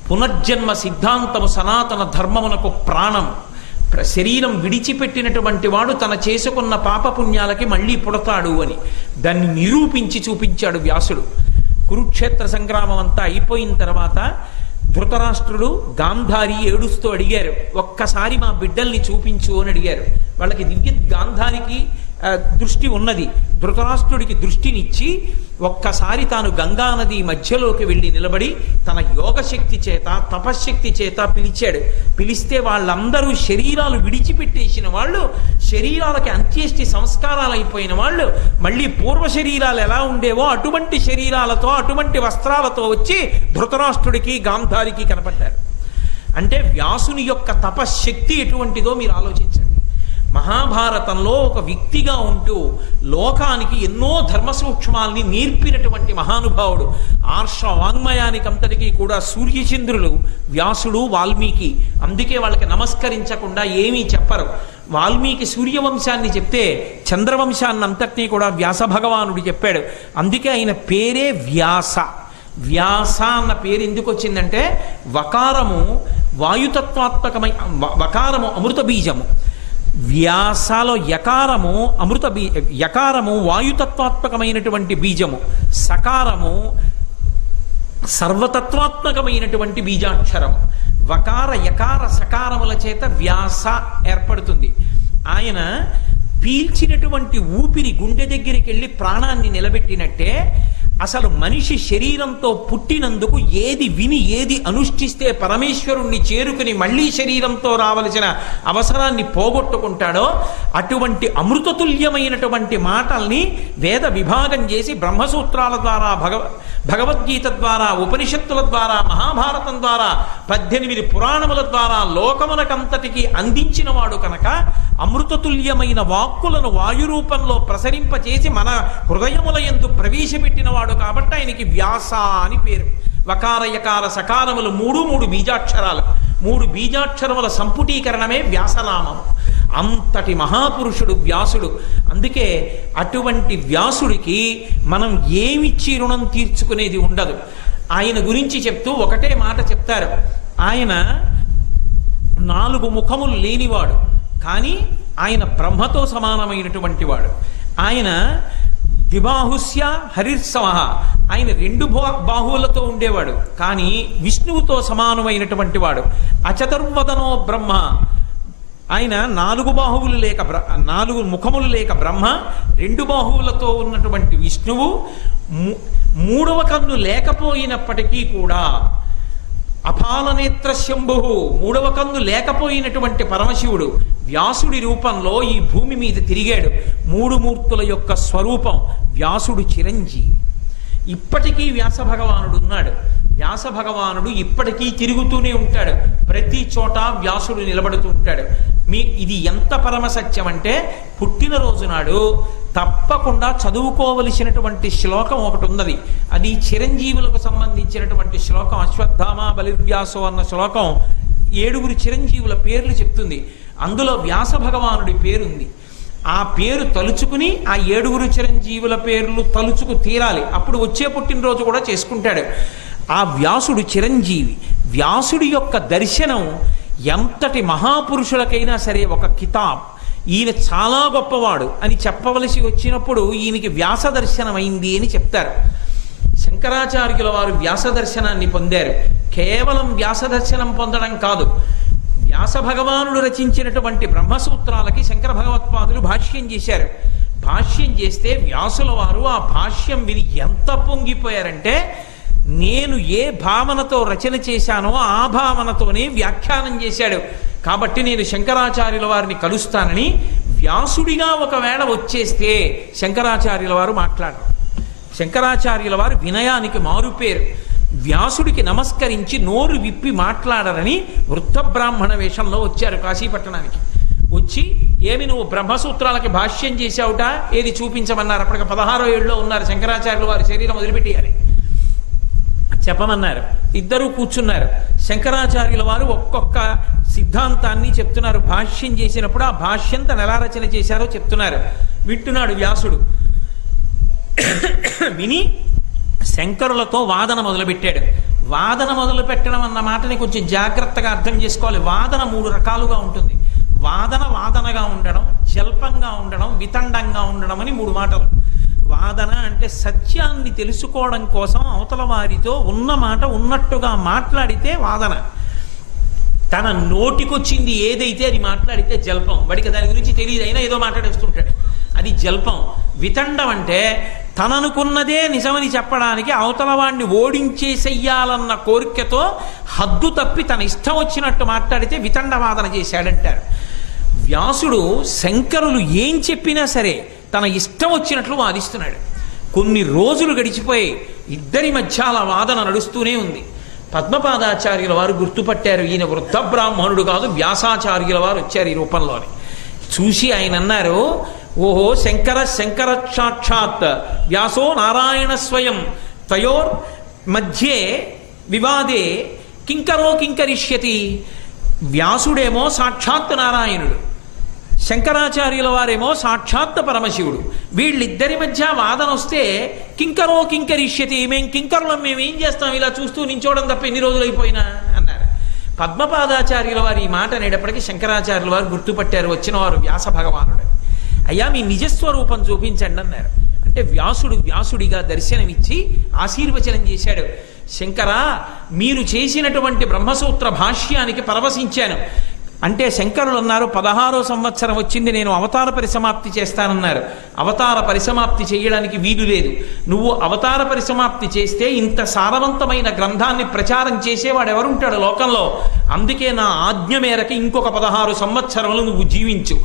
పునర్జన్మ సిద్ధాంతము సనాతన ధర్మమునకు ప్రాణం. శరీరం విడిచిపెట్టినటువంటి వాడు తన చేసుకున్న పాపపుణ్యాలకి మళ్ళీ పుడతాడు అని దాన్ని నిరూపించి చూపించాడు వ్యాసుడు. కురుక్షేత్ర సంగ్రామం అంతా అయిపోయిన తర్వాత ధృతరాష్ట్రుడు గాంధారి ఏడుస్తూ అడిగారు, ఒక్కసారి మా బిడ్డల్ని చూపించు అని అడిగారు. వాళ్ళకి దివ్య గాంధారికి దృష్టి ఉన్నది. ధృతరాష్ట్రుడికి దృష్టినిచ్చి ఒక్కసారి తాను గంగానది మధ్యలోకి వెళ్ళి నిలబడి తన యోగశక్తి చేత తపశ్శక్తి చేత పిలిచాడు. పిలిస్తే వాళ్ళందరూ శరీరాలు విడిచిపెట్టేసిన వాళ్ళు, శరీరాలకి అంత్యేష్టి సంస్కారాలు అయిపోయిన వాళ్ళు మళ్ళీ పూర్వ శరీరాలు ఎలా ఉండేవో అటువంటి శరీరాలతో అటువంటి వస్త్రాలతో వచ్చి ధృతరాష్ట్రుడికి గాంధారికి కనపడ్డారు. అంటే వ్యాసుని యొక్క తపశ్శక్తి ఎటువంటిదో మీరు ఆలోచించండి. మహాభారతంలో ఒక వ్యక్తిగా ఉంటూ లోకానికి ఎన్నో ధర్మ సూక్ష్మాల్ని నేర్పినటువంటి మహానుభావుడు. ఆర్ష వాంగ్మయానికంతటికీ కూడా సూర్యచంద్రులు వ్యాసుడు, వాల్మీకి. అందుకే వాళ్ళకి నమస్కరించకుండా ఏమీ చెప్పరు. వాల్మీకి సూర్యవంశాన్ని చెప్తే చంద్రవంశాన్ని అంతటినీ కూడా వ్యాస భగవానుడు చెప్పాడు. అందుకే ఆయన పేరే వ్యాస. వ్యాస అన్న పేరు ఎందుకు వచ్చిందంటే వకారము వాయుతత్వాత్మకమై, వకారము అమృత బీజము, వ్యాసాలో యకారము వాయుతత్వాత్మకమైనటువంటి బీజము, సకారము సర్వతత్వాత్మకమైనటువంటి బీజాక్షరము. వకార యకార సకారముల చేత వ్యాస ఏర్పడుతుంది. ఆయన పీల్చినటువంటి ఊపిరి గుండె దగ్గరికి వెళ్ళి ప్రాణాన్ని నిలబెట్టినట్టే అసలు మనిషి శరీరంతో పుట్టినందుకు ఏది విని ఏది అనుష్ఠిస్తే పరమేశ్వరుణ్ణి చేరుకుని మళ్ళీ శరీరంతో రావలసిన అవసరాన్ని పోగొట్టుకుంటాడో అటువంటి అమృతతుల్యమైనటువంటి మాటల్ని వేద విభాగం చేసి బ్రహ్మసూత్రాల ద్వారా భగవద్గీత ద్వారా, ఉపనిషత్తుల ద్వారా, మహాభారతం ద్వారా, 18 పురాణముల ద్వారా లోకమునకంతటికి అందించిన వాడు కనుక అమృతతుల్యమైన వాక్కులను వాయురూపంలో ప్రసరింపచేసి మన హృదయముల యందు ప్రవేశపెట్టిన వాడు కాబట్టి ఆయనకి వ్యాస అని పేరు. వకార యకార సకారములు మూడు బీజాక్షరాలు. 3 బీజాక్షరముల సంపుటీకరణమే వ్యాసనామము. అంతటి మహాపురుషుడు వ్యాసుడు. అందుకే అటువంటి వ్యాసుడికి మనం ఏమిచ్చి రుణం తీర్చుకునేది ఉండదు. ఆయన గురించి చెప్తూ ఒకటే మాట చెప్తారు, ఆయన 4 ముఖములు లేనివాడు, కానీ ఆయన బ్రహ్మతో సమానమైనటువంటి వాడు. ఆయన ద్విబాహుస్య హరిర్సమ, ఆయన 2 బాహువులతో ఉండేవాడు, కానీ విష్ణువుతో సమానమైనటువంటి వాడు. అచతుర్వదనో బ్రహ్మ, ఆయన 4 బాహువులు లేక 4 ముఖములు లేక బ్రహ్మ, 2 బాహువులతో ఉన్నటువంటి విష్ణువు, 3వ కన్ను లేకపోయినప్పటికీ కూడా అపాలనేత్ర శంభు, 3వ కన్ను లేకపోయినటువంటి పరమశివుడు వ్యాసుడి రూపంలో ఈ భూమి మీద తిరిగాడు. 3 మూర్తుల యొక్క స్వరూపం వ్యాసుడు చిరంజీవి. ఇప్పటికీ వ్యాస భగవానుడు ఉన్నాడు. వ్యాస భగవానుడు ఇప్పటికీ తిరుగుతూనే ఉంటాడు. ప్రతి చోట వ్యాసుడు నిలబడుతూ ఉంటాడు. ఇది ఎంత పరమ సత్యం అంటే, పుట్టినరోజు నాడు తప్పకుండా చదువుకోవలసినటువంటి శ్లోకం ఒకటి ఉన్నది. అది చిరంజీవులకు సంబంధించినటువంటి శ్లోకం. అశ్వత్థామ బలిర్వ్యాసో అన్న శ్లోకం 7 చిరంజీవుల పేర్లు చెప్తుంది. అందులో వ్యాస భగవానుడి పేరుంది. ఆ పేరు తలుచుకుని ఆ 7 చిరంజీవుల పేర్లు తలుచుకు తీరాలి. అప్పుడు వచ్చే పుట్టినరోజు కూడా చేసుకుంటాడు. ఆ వ్యాసుడు చిరంజీవి. వ్యాసుడి యొక్క దర్శనం ఎంతటి మహాపురుషులకైనా సరే ఒక కితాబ్, ఈయన చాలా గొప్పవాడు అని చెప్పవలసి వచ్చినప్పుడు ఈయనకి వ్యాస దర్శనం అయింది అని చెప్తారు. శంకరాచార్యుల వారు వ్యాస దర్శనాన్ని పొందారు. కేవలం వ్యాస దర్శనం పొందడం కాదు, వ్యాస భగవానుడు రచించినటువంటి బ్రహ్మసూత్రాలకి శంకర భగవత్పాదులు భాష్యం చేశారు. భాష్యం చేస్తే వ్యాసుల వారు ఆ భాష్యం విని ఎంత పొంగిపోయారంటే, నేను ఏ భావనతో రచన చేశానో ఆ భావనతోనే వ్యాఖ్యానం చేశాడు. కాబట్టి నేను శంకరాచార్యుల వారిని కలుస్తానని వ్యాసుడిగా ఒకవేళ వచ్చేస్తే శంకరాచార్యుల వారు మాట్లాడరు. శంకరాచార్యుల వారు వినయానికి మారుపేరు. వ్యాసుడికి నమస్కరించి నోరు విప్పి మాట్లాడరని వృద్ధ బ్రాహ్మణ వేషంలో వచ్చారు కాశీపట్టణానికి. వచ్చి, ఏమి నువ్వు బ్రహ్మసూత్రాలకి భాష్యం చేశావుట, ఏది చూపించమన్నారు. అప్పటికి 16వ ఏళ్ళలో ఉన్నారు. శంకరాచార్యుల వారి శరీరం వదిలిపెట్టేయాలి, చెప్పమన్నారు. ఇద్దరూ కూర్చున్నారు. శంకరాచార్యుల వారు ఒక్కొక్క సిద్ధాంతాన్ని చెప్తున్నారు. భాష్యం చేసినప్పుడు ఆ భాష్యం తను ఎలా రచన చేశారో చెప్తున్నారు. వింటున్నాడు వ్యాసుడు. విని శంకరులతో వాదన మొదలుపెట్టాడు. వాదన మొదలు పెట్టడం అన్న మాటని కొంచెం జాగ్రత్తగా అర్థం చేసుకోవాలి. వాదన 3 రకాలుగా ఉంటుంది. వాదనగా ఉండడం, జల్పంగా ఉండడం, వితండంగా ఉండడం అని 3 మాటలు. వాదన అంటే సత్యాన్ని తెలుసుకోవడం కోసం అవతల వారితో ఉన్న మాట ఉన్నట్టుగా మాట్లాడితే వాదన. తన నోటికొచ్చింది ఏదైతే అది మాట్లాడితే జల్పం. వాడికి దాని గురించి తెలియదు, అయినా ఏదో మాట్లాడేస్తుంటాడు, అది జల్పం. వితండం అంటే తననుకున్నదే నిజమని చెప్పడానికి అవతల వాడిని ఓడించేసెయ్యాలన్న కోరికతో హద్దు తప్పి తన ఇష్టం వచ్చినట్టు మాట్లాడితే వితండవాదన చేశాడంటారు. వ్యాసుడు శంకరులు ఏం చెప్పినా సరే తన ఇష్టం వచ్చినట్లు వాదిస్తున్నాడు. కొన్ని రోజులు గడిచిపోయి ఇద్దరి మధ్య అలా వాదన నడుస్తూనే ఉంది. పద్మపాదాచార్యుల వారు గుర్తుపట్టారు, ఈయన వృద్ధ బ్రాహ్మణుడు కాదు, వ్యాసాచార్యుల వారు వచ్చారు ఈ రూపంలోని. చూసి ఆయన అన్నారు, ఓహో శంకర సాక్షాత్ వ్యాసో నారాయణ స్వయం తయోర్ మధ్యే వివాదే కింకరో కింకరిష్యతి. వ్యాసుడేమో సాక్షాత్ నారాయణుడు, శంకరాచార్యుల వారేమో సాక్షాత్ పరమశివుడు. వీళ్ళిద్దరి మధ్య వాదన వస్తే కింకరో కింకరిష్యతి, మేమేం చేస్తాం ఇలా చూస్తూ నించోవడం తప్ప ఎన్ని రోజులు అయిపోయినా అన్నారు. పద్మపాదాచార్యుల వారు ఈ మాట అనేటప్పటికీ శంకరాచార్యుల వారు గుర్తుపట్టారు, వచ్చిన వారు వ్యాస భగవానుడు. అయ్యా మీ నిజస్వరూపం చూపించండి అన్నారు. అంటే వ్యాసుడిగా దర్శనమిచ్చి ఆశీర్వచనం చేశాడు. శంకర, మీరు చేసినటువంటి బ్రహ్మసూత్ర భాష్యానికి పరవశించాను. అంటే శంకరులు అన్నారు, 16వ సంవత్సరం వచ్చింది, నేను అవతార పరిసమాప్తి చేస్తానన్నారు. అవతార పరిసమాప్తి చేయడానికి వీలు లేదు. నువ్వు అవతార పరిసమాప్తి చేస్తే ఇంత సారవంతమైన గ్రంథాన్ని ప్రచారం చేసేవాడు ఎవరుంటాడు లోకంలో? అందుకే నా ఆజ్ఞ మేరకు ఇంకొక 16 సంవత్సరములు నువ్వు జీవించు.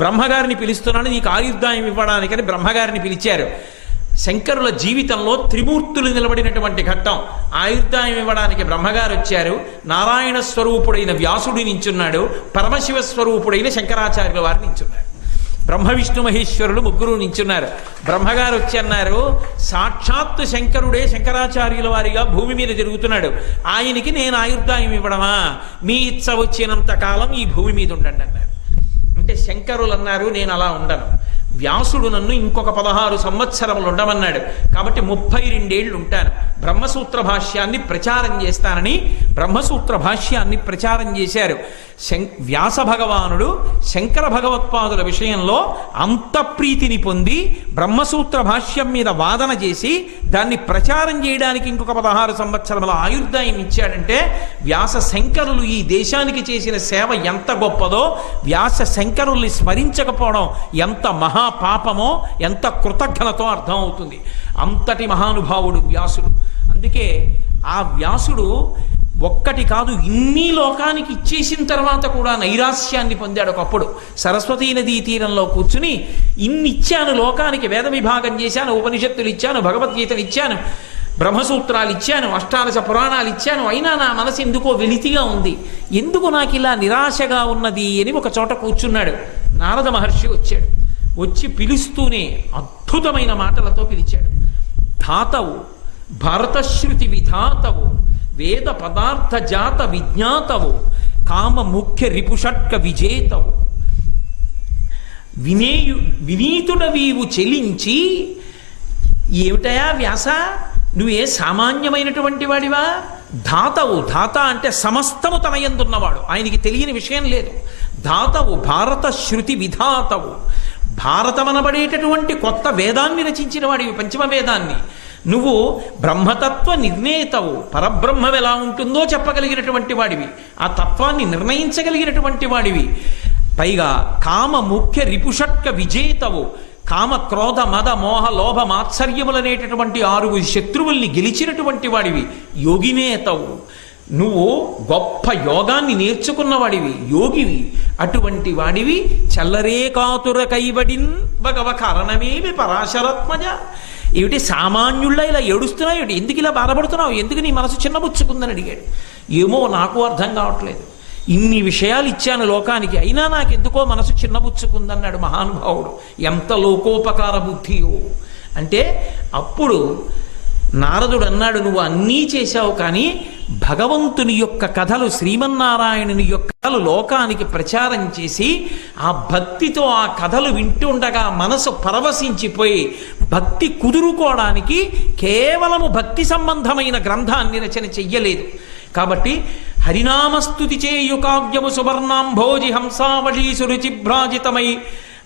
బ్రహ్మగారిని పిలుస్తున్నాను, నీకు ఆయుర్దాయం ఇవ్వడానికని బ్రహ్మగారిని పిలిచారు. శంకరుల జీవితంలో త్రిమూర్తులు నిలబడినటువంటి ఘట్టం. ఆయుర్దాయం ఇవ్వడానికి బ్రహ్మగారు వచ్చారు, నారాయణ స్వరూపుడైన వ్యాసుడి నించున్నాడు, పరమశివ స్వరూపుడైన శంకరాచార్యుల వారు నించున్నారు. బ్రహ్మ విష్ణు మహేశ్వరులు ముగ్గురు నించున్నారు. బ్రహ్మగారు వచ్చి అన్నారు, సాక్షాత్తు శంకరుడే శంకరాచార్యుల వారిగా భూమి మీద తిరుగుతున్నాడు, ఆయనకి నేను ఆయుర్దాయం ఇవ్వడమా? మీ ఇచ్చ వచ్చినంత కాలం ఈ భూమి మీద ఉండండి అన్నారు. అంటే శంకరులు అన్నారు, నేను అలా ఉండను, వ్యాసుడు నన్ను ఇంకొక 16 సంవత్సరములు ఉండమన్నాడు, కాబట్టి 32 ఏళ్ళు ఉంటాను. బ్రహ్మసూత్ర భాష్యాన్ని ప్రచారం చేస్తానని బ్రహ్మసూత్ర భాష్యాన్ని ప్రచారం చేశారు. వ్యాస భగవానుడు శంకర భగవత్పాదుల విషయంలో అంత ప్రీతిని పొంది బ్రహ్మసూత్ర భాష్యం మీద వాదన చేసి దాన్ని ప్రచారం చేయడానికి ఇంకొక 16 సంవత్సరముల ఆయుర్దాయం ఇచ్చాడంటే వ్యాస శంకరులు ఈ దేశానికి చేసిన సేవ ఎంత గొప్పదో, వ్యాస శంకరుల్ని స్మరించకపోవడం ఎంత మహాపాపమో, ఎంత కృతజ్ఞతతో అర్థమవుతుంది. అంతటి మహానుభావుడు వ్యాసుడు. అందుకే ఆ వ్యాసుడు ఒక్కటి కాదు, ఇన్ని లోకానికి ఇచ్చేసిన తర్వాత కూడా నైరాస్యాన్ని పొందాడు. ఒకప్పుడు సరస్వతీ నదీ తీరంలో కూర్చుని ఇన్ని ఇచ్చాను లోకానికి, వేద విభాగం చేశాను, ఉపనిషత్తులు ఇచ్చాను, భగవద్గీతలు ఇచ్చాను, బ్రహ్మసూత్రాలు ఇచ్చాను, అష్టాదశ పురాణాలు ఇచ్చాను, అయినా నా మనసు ఎందుకో వెలితిగా ఉంది, ఎందుకు నాకు ఇలా నిరాశగా ఉన్నది అని ఒక చోట కూర్చున్నాడు. నారద మహర్షి వచ్చాడు. వచ్చి పిలుస్తూనే అద్భుతమైన మాటలతో పిలిచాడు. ధాతవు, భరతశ్రుతి విధాతవు, వేద పదార్థ జాత విజ్ఞాతవు, కామ ముఖ్య రిపుషట్క విజేతవు, వినీతుడవీవు చెలించి. ఏమిటయా వ్యాస, నువ్వే సామాన్యమైనటువంటి వాడివా? ధాతవు, ధాత అంటే సమస్తము తన యందున్నవాడు, ఆయనకి తెలియని విషయం లేదు. ధాతవు, భారత శృతి విధాతవు, భారతమనబడేటటువంటి కొత్త వేదాన్ని రచించిన వాడివి, పంచమ వేదాన్ని. నువ్వు బ్రహ్మతత్వ నిర్ణేతవు, పరబ్రహ్మం ఎలా ఉంటుందో చెప్పగలిగినటువంటి వాడివి, ఆ తత్వాన్ని నిర్ణయించగలిగినటువంటి వాడివి. పైగా కామ ముఖ్య రిపుషట్క విజేతవు, కామ క్రోధ మద మోహ లోభ మాత్సర్యములనేటటువంటి 6 శత్రువుల్ని గెలిచినటువంటి వాడివి. యోగినేతవు, నువ్వు గొప్ప యోగాన్ని నేర్చుకున్నవాడివి, యోగివి. అటువంటి వాడివి చల్లరే కాతుర కైవడిన్ భగవ కారణమేమి పరాశరత్మజ. ఏమిటి సామాన్యుళ్ళ ఇలా ఏడుస్తున్నావు, ఏమిటి ఎందుకు ఇలా బాధపడుతున్నావు, ఎందుకు నీ మనసు చిన్నబుచ్చుకుందని అడిగాడు. ఏమో నాకు అర్థం కావట్లేదు, ఇన్ని విషయాలు ఇచ్చాను లోకానికి, అయినా నాకెందుకో మనసు చిన్నబుచ్చుకుందన్నాడు మహానుభావుడు. ఎంత లోకోపకార బుద్ధియో అంటే. అప్పుడు నారదుడు అన్నాడు, నువ్వు అన్నీ చేశావు, కానీ భగవంతుని యొక్క కథలు, శ్రీమన్నారాయణుని యొక్క కథలు లోకానికి ప్రచారం చేసి ఆ భక్తితో ఆ కథలు వింటుండగా మనసు పరవశించిపోయి భక్తి కుదురుకోవడానికి కేవలము భక్తి సంబంధమైన గ్రంథాన్ని రచన చెయ్యలేదు. కాబట్టి హరినామస్తుతి చేయు కావ్యము సువర్ణాంభోజి హంసావళీ సురుచిభ్రాజితమై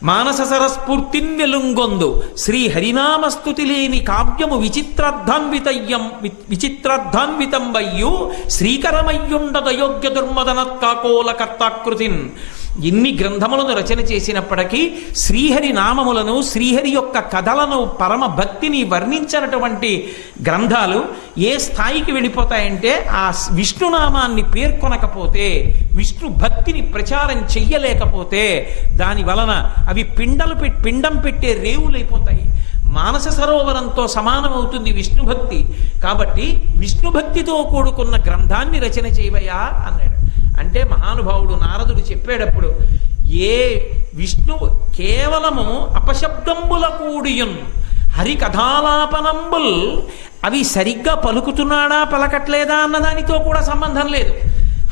మానస సరస్ఫూర్తిన్ వెలుంగొందు శ్రీ హరినామస్తుతి లేని కావ్యము విచిత్రార్థాన్వితంబయ్యు శ్రీకరమయ్యుండదయోగ్య దుర్మదనత్కాకోల కర్తాకృతిన్. ఎన్ని గ్రంథములను రచన చేసినప్పటికీ శ్రీహరి నామములను, శ్రీహరి యొక్క కథలను, పరమ భక్తిని వర్ణించినటువంటి గ్రంథాలు ఏ స్థాయికి వెళ్ళిపోతాయంటే, ఆ విష్ణునామాన్ని పేర్కొనకపోతే, విష్ణు భక్తిని ప్రచారం చెయ్యలేకపోతే దాని వలన అవి పిండం పెట్టే రేవులైపోతాయి. మానస సరోవరంతో సమానమవుతుంది విష్ణుభక్తి. కాబట్టి విష్ణుభక్తితో కూడుకున్న గ్రంథాన్ని రచన చేయవయా అన్నాడు. అంటే మహానుభావుడు నారదుడు చెప్పేటప్పుడు, ఏ విష్ణువు కేవలము అపశబ్దంబుల కూడియున్ హరి కథాలాపనంబుల్, అవి సరిగ్గా పలుకుతున్నాడా పలకట్లేదా అన్నదానితో కూడా సంబంధం లేదు.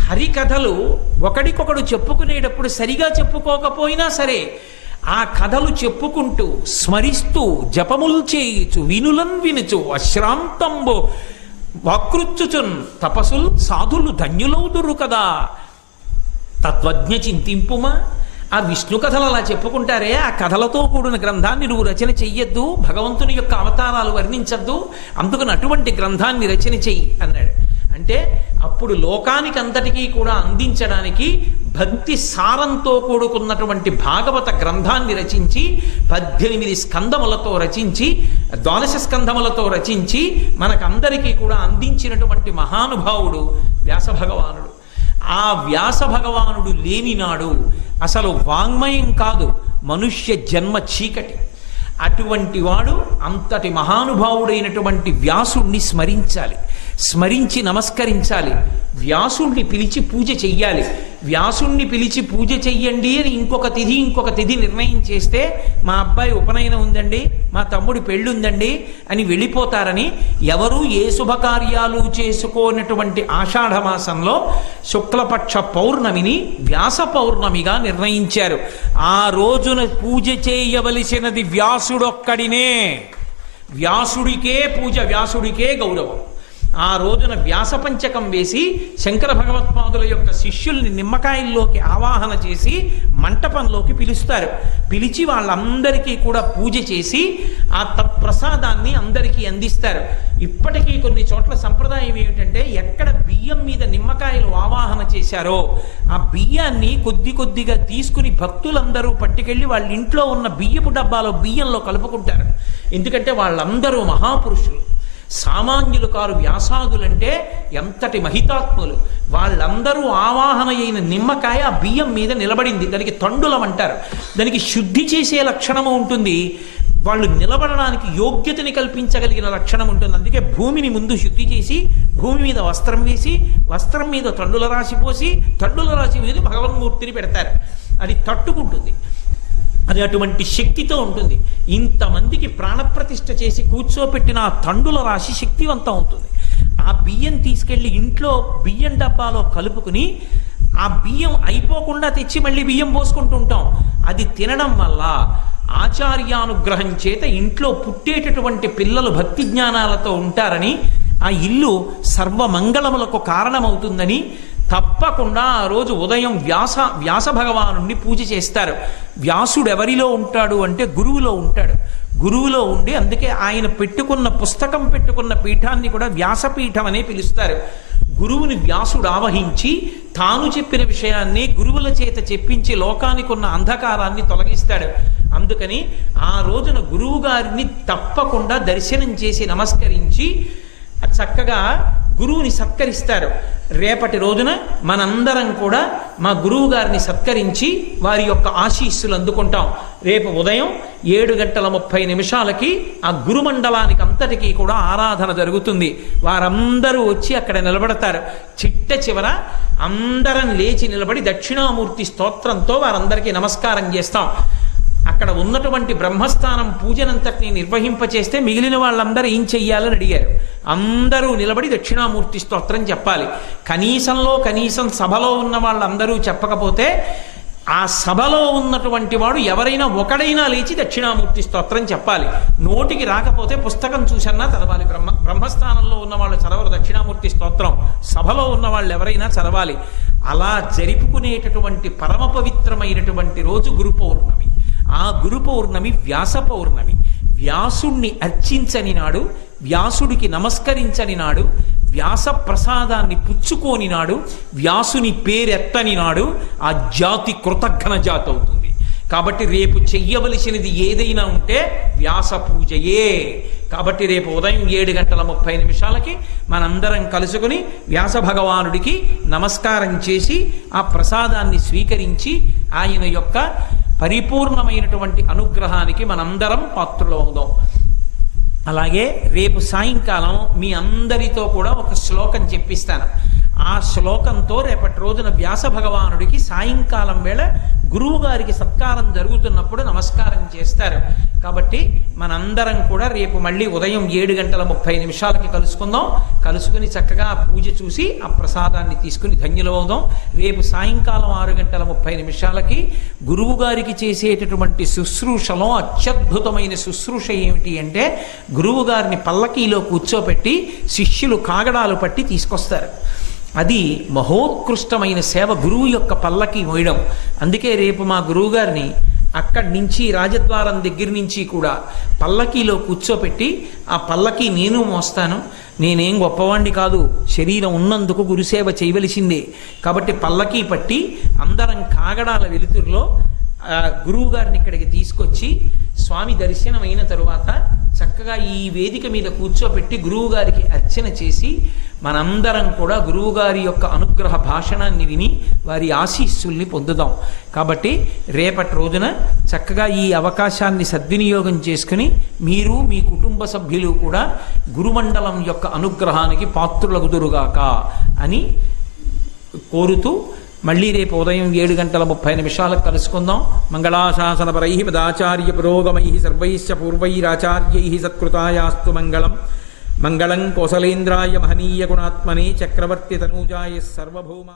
హరికథలు ఒకడికొకడు చెప్పుకునేటప్పుడు సరిగా చెప్పుకోకపోయినా సరే, ఆ కథలు చెప్పుకుంటూ స్మరిస్తూ జపములు చేయుచు వినులన్ వినుచు అశ్రాంతంబు వాకృచ్చుచున్ తపసుల్ సాధులు ధన్యులవుదురు కదా. తత్వజ్ఞ చింతింపుమా. ఆ విష్ణు కథలు అలా చెప్పుకుంటారే, ఆ కథలతో కూడిన గ్రంథాన్ని నువ్వు రచన చెయ్యొద్దు, భగవంతుని యొక్క అవతారాలు వర్ణించద్దు, అందుకని అటువంటి గ్రంథాన్ని రచన చెయ్యి అన్నాడు. అంటే అప్పుడు లోకానికి అంతటికీ కూడా అందించడానికి భక్తి సారంతో కూడుకున్నటువంటి భాగవత గ్రంథాన్ని రచించి 18 స్కందములతో రచించి 12 స్కందములతో రచించి మనకందరికీ కూడా అందించినటువంటి మహానుభావుడు వ్యాస భగవానుడు. ఆ వ్యాస భగవానుడు లేనినాడు అసలు వాంగ్మయం కాదు, మనుష్య జన్మ చీకటి. అటువంటి వాడు, అంతటి మహానుభావుడైనటువంటి వ్యాసుణ్ణి స్మరించాలి, స్మరించి నమస్కరించాలి, వ్యాసుణ్ణి పిలిచి పూజ చెయ్యాలి. వ్యాసుణ్ణి పిలిచి పూజ చెయ్యండి అని ఇంకొక తిథి నిర్ణయం చేస్తే, మా అబ్బాయి ఉపనయనం ఉందండి, మా తమ్ముడి పెళ్ళి ఉందండి అని వెళ్ళిపోతారని ఎవరూ ఏ శుభకార్యాలు చేసుకోనటువంటి ఆషాఢమాసంలో శుక్లపక్ష పౌర్ణమిని వ్యాస పౌర్ణమిగా నిర్ణయించారు. ఆ రోజున పూజ చేయవలసినది వ్యాసుడొక్కడినే. వ్యాసుడికే పూజ, వ్యాసుడికే గౌరవం. ఆ రోజున వ్యాసపంచకం వేసి శంకర భగవత్పాదుల యొక్క శిష్యుల్ని నిమ్మకాయల్లోకి ఆవాహన చేసి మంటపంలోకి పిలుస్తారు. పిలిచి వాళ్ళందరికీ కూడా పూజ చేసి ఆ తత్ప్రసాదాన్ని అందరికీ అందిస్తారు. ఇప్పటికీ కొన్ని చోట్ల సంప్రదాయం ఏమిటంటే, ఎక్కడ బియ్యం మీద నిమ్మకాయలు ఆవాహన చేశారో ఆ బియ్యాన్ని కొద్దిగా తీసుకుని భక్తులందరూ పట్టుకెళ్ళి వాళ్ళ ఇంట్లో ఉన్న బియ్యపు డబ్బాలో బియ్యంలో కలుపుకుంటారు. ఎందుకంటే వాళ్ళందరూ మహాపురుషులు, సామాన్యులు కారు. వ్యాసాదులంటే ఎంతటి మహితాత్ములు. వాళ్ళందరూ ఆవాహన అయిన నిమ్మకాయ ఆ బియ్యం మీద నిలబడింది. దానికి తండులం అంటారు. దానికి శుద్ధి చేసే లక్షణము ఉంటుంది, వాళ్ళు నిలబడడానికి యోగ్యతని కల్పించగలిగిన లక్షణం ఉంటుంది. అందుకే భూమిని ముందు శుద్ధి చేసి భూమి మీద వస్త్రం వేసి వస్త్రం మీద తండుల రాశి పోసి తండుల రాశి మీద భగవన్మూర్తిని పెడతారు. అది తట్టుకుంటుంది, అది అటువంటి శక్తితో ఉంటుంది. ఇంతమందికి ప్రాణప్రతిష్ఠ చేసి కూర్చోపెట్టిన ఆ తండుల రాశి శక్తివంతం అవుతుంది. ఆ బియ్యం తీసుకెళ్లి ఇంట్లో బియ్యం డబ్బాలో కలుపుకుని ఆ బియ్యం అయిపోకుండా తెచ్చి మళ్ళీ బియ్యం పోసుకుంటూ ఉంటాం. అది తినడం వల్ల ఆచార్యానుగ్రహం చేత ఇంట్లో పుట్టేటటువంటి పిల్లలు భక్తి జ్ఞానాలతో ఉంటారని, ఆ ఇల్లు సర్వమంగళములకు కారణమవుతుందని తప్పకుండా ఆ రోజు ఉదయం వ్యాస భగవానుణ్ణి పూజ చేస్తారు. వ్యాసుడు ఎవరిలో ఉంటాడు అంటే గురువులో ఉంటాడు. గురువులో ఉండి అందుకే ఆయన పెట్టుకున్న పీఠాన్ని కూడా వ్యాసపీఠం అనే పిలుస్తారు. గురువుని వ్యాసుడు ఆవహించి తాను చెప్పిన విషయాన్ని గురువుల చేత చెప్పించి లోకానికి ఉన్న అంధకారాన్ని తొలగిస్తాడు. అందుకని ఆ రోజున గురువు గారిని తప్పకుండా దర్శనం చేసి నమస్కరించి చక్కగా గురువుని సత్కరిస్తారు. రేపటి రోజున మనందరం కూడా మా గురువు గారిని సత్కరించి వారి యొక్క ఆశీస్సులు అందుకుంటాం. రేపు ఉదయం 7:30 ఆ గురుమండలానికి అంతటికీ కూడా ఆరాధన జరుగుతుంది. వారందరూ వచ్చి అక్కడ నిలబడతారు. చిట్ట చివర అందరం లేచి నిలబడి దక్షిణామూర్తి స్తోత్రంతో వారందరికీ నమస్కారం చేస్తాం. అక్కడ ఉన్నటువంటి బ్రహ్మస్థానం పూజనంతటిని నిర్వహింపచేస్తే మిగిలిన వాళ్ళందరూ ఏం చెయ్యాలని అడిగారు. అందరూ నిలబడి దక్షిణామూర్తి స్తోత్రం చెప్పాలి. కనీసం సభలో ఉన్న వాళ్ళందరూ చెప్పకపోతే ఆ సభలో ఉన్నటువంటి వాడు ఎవరైనా ఒకడైనా లేచి దక్షిణామూర్తి స్తోత్రం చెప్పాలి. నోటికి రాకపోతే పుస్తకం చూసన్నా చదవాలి. బ్రహ్మస్థానంలో ఉన్న వాళ్ళు చదవరు దక్షిణామూర్తి స్తోత్రం, సభలో ఉన్న వాళ్ళు ఎవరైనా చదవాలి. అలా జరుపుకునేటటువంటి పరమ పవిత్రమైనటువంటి రోజు గురు పౌర్ణమి. ఆ గురు పౌర్ణమి వ్యాస పౌర్ణమి. వ్యాసుణ్ణి అర్చించని నాడు, వ్యాసుడికి నమస్కరించని నాడు, వ్యాస ప్రసాదాన్ని పుచ్చుకోని నాడు, వ్యాసుని పేరెత్తని నాడు ఆ జాతి కృతజ్ఞ జాతి అవుతుంది. కాబట్టి రేపు చెయ్యవలసినది ఏదైనా ఉంటే వ్యాస పూజయే. కాబట్టి రేపు ఉదయం 7:30 మనందరం కలుసుకుని వ్యాస భగవానుడికి నమస్కారం చేసి ఆ ప్రసాదాన్ని స్వీకరించి ఆయన యొక్క పరిపూర్ణమైనటువంటి అనుగ్రహానికి మనందరం పాత్రులు అవుదాం. అలాగే రేపు సాయంకాలం మీ అందరితో కూడా ఒక శ్లోకం చెప్పిస్తాను. ఆ శ్లోకంతో రేపటి రోజున వ్యాస భగవానుడికి సాయంకాలం వేళ గురువు గారికి సత్కారం జరుగుతున్నప్పుడు నమస్కారం చేస్తారు. కాబట్టి మనందరం కూడా రేపు మళ్ళీ ఉదయం 7:30 కలుసుకుందాం. కలుసుకుని చక్కగా ఆ పూజ చూసి ఆ ప్రసాదాన్ని తీసుకుని ధన్యులవుదాం. రేపు సాయంకాలం 6:30 గురువు గారికి చేసేటటువంటి శుశ్రూషలో అత్యద్భుతమైన శుశ్రూష ఏమిటి అంటే, గురువు గారిని పల్లకీలో కూర్చోపెట్టి శిష్యులు కాగడాలు పట్టి తీసుకొస్తారు. అది మహోత్కృష్టమైన సేవ, గురువు యొక్క పల్లకి మోయడం. అందుకే రేపు మా గురువుగారిని అక్కడి నుంచి రాజద్వారం దగ్గర నుంచి కూడా పల్లకీలో కూర్చోపెట్టి ఆ పల్లకి నేను మోస్తాను. నేనేం గొప్పవాణ్ణి కాదు, శరీరం ఉన్నందుకు గురుసేవ చేయవలసిందే. కాబట్టి పల్లకీ పట్టి అందరం కాగడాల వెలుతురులో గురువు గారిని ఇక్కడికి తీసుకొచ్చి స్వామి దర్శనం అయిన తరువాత చక్కగా ఈ వేదిక మీద కూర్చోపెట్టి గురువు గారికి అర్చన చేసి మనందరం కూడా గురువుగారి యొక్క అనుగ్రహ భాషణాన్ని విని వారి ఆశీస్సుల్ని పొందుదాం. కాబట్టి రేపటి రోజున చక్కగా ఈ అవకాశాన్ని సద్వినియోగం చేసుకుని మీరు మీ కుటుంబ సభ్యులు కూడా గురుమండలం యొక్క అనుగ్రహానికి పాత్రులగుదురుగాక అని కోరుతూ మళ్ళీ రేపు ఉదయం 7:30 కలుసుకుందాం. మంగళాశాసనపరై పదాచార్య పురోగమై సర్వైశ్చ పూర్వైరాచార్యై సత్కృతాయాస్తు మంగళం. మంగళం కోసలేంద్రాయ మహనీయ గుణాత్మనే చక్రవర్తి తనూజాయ సర్వభౌమ.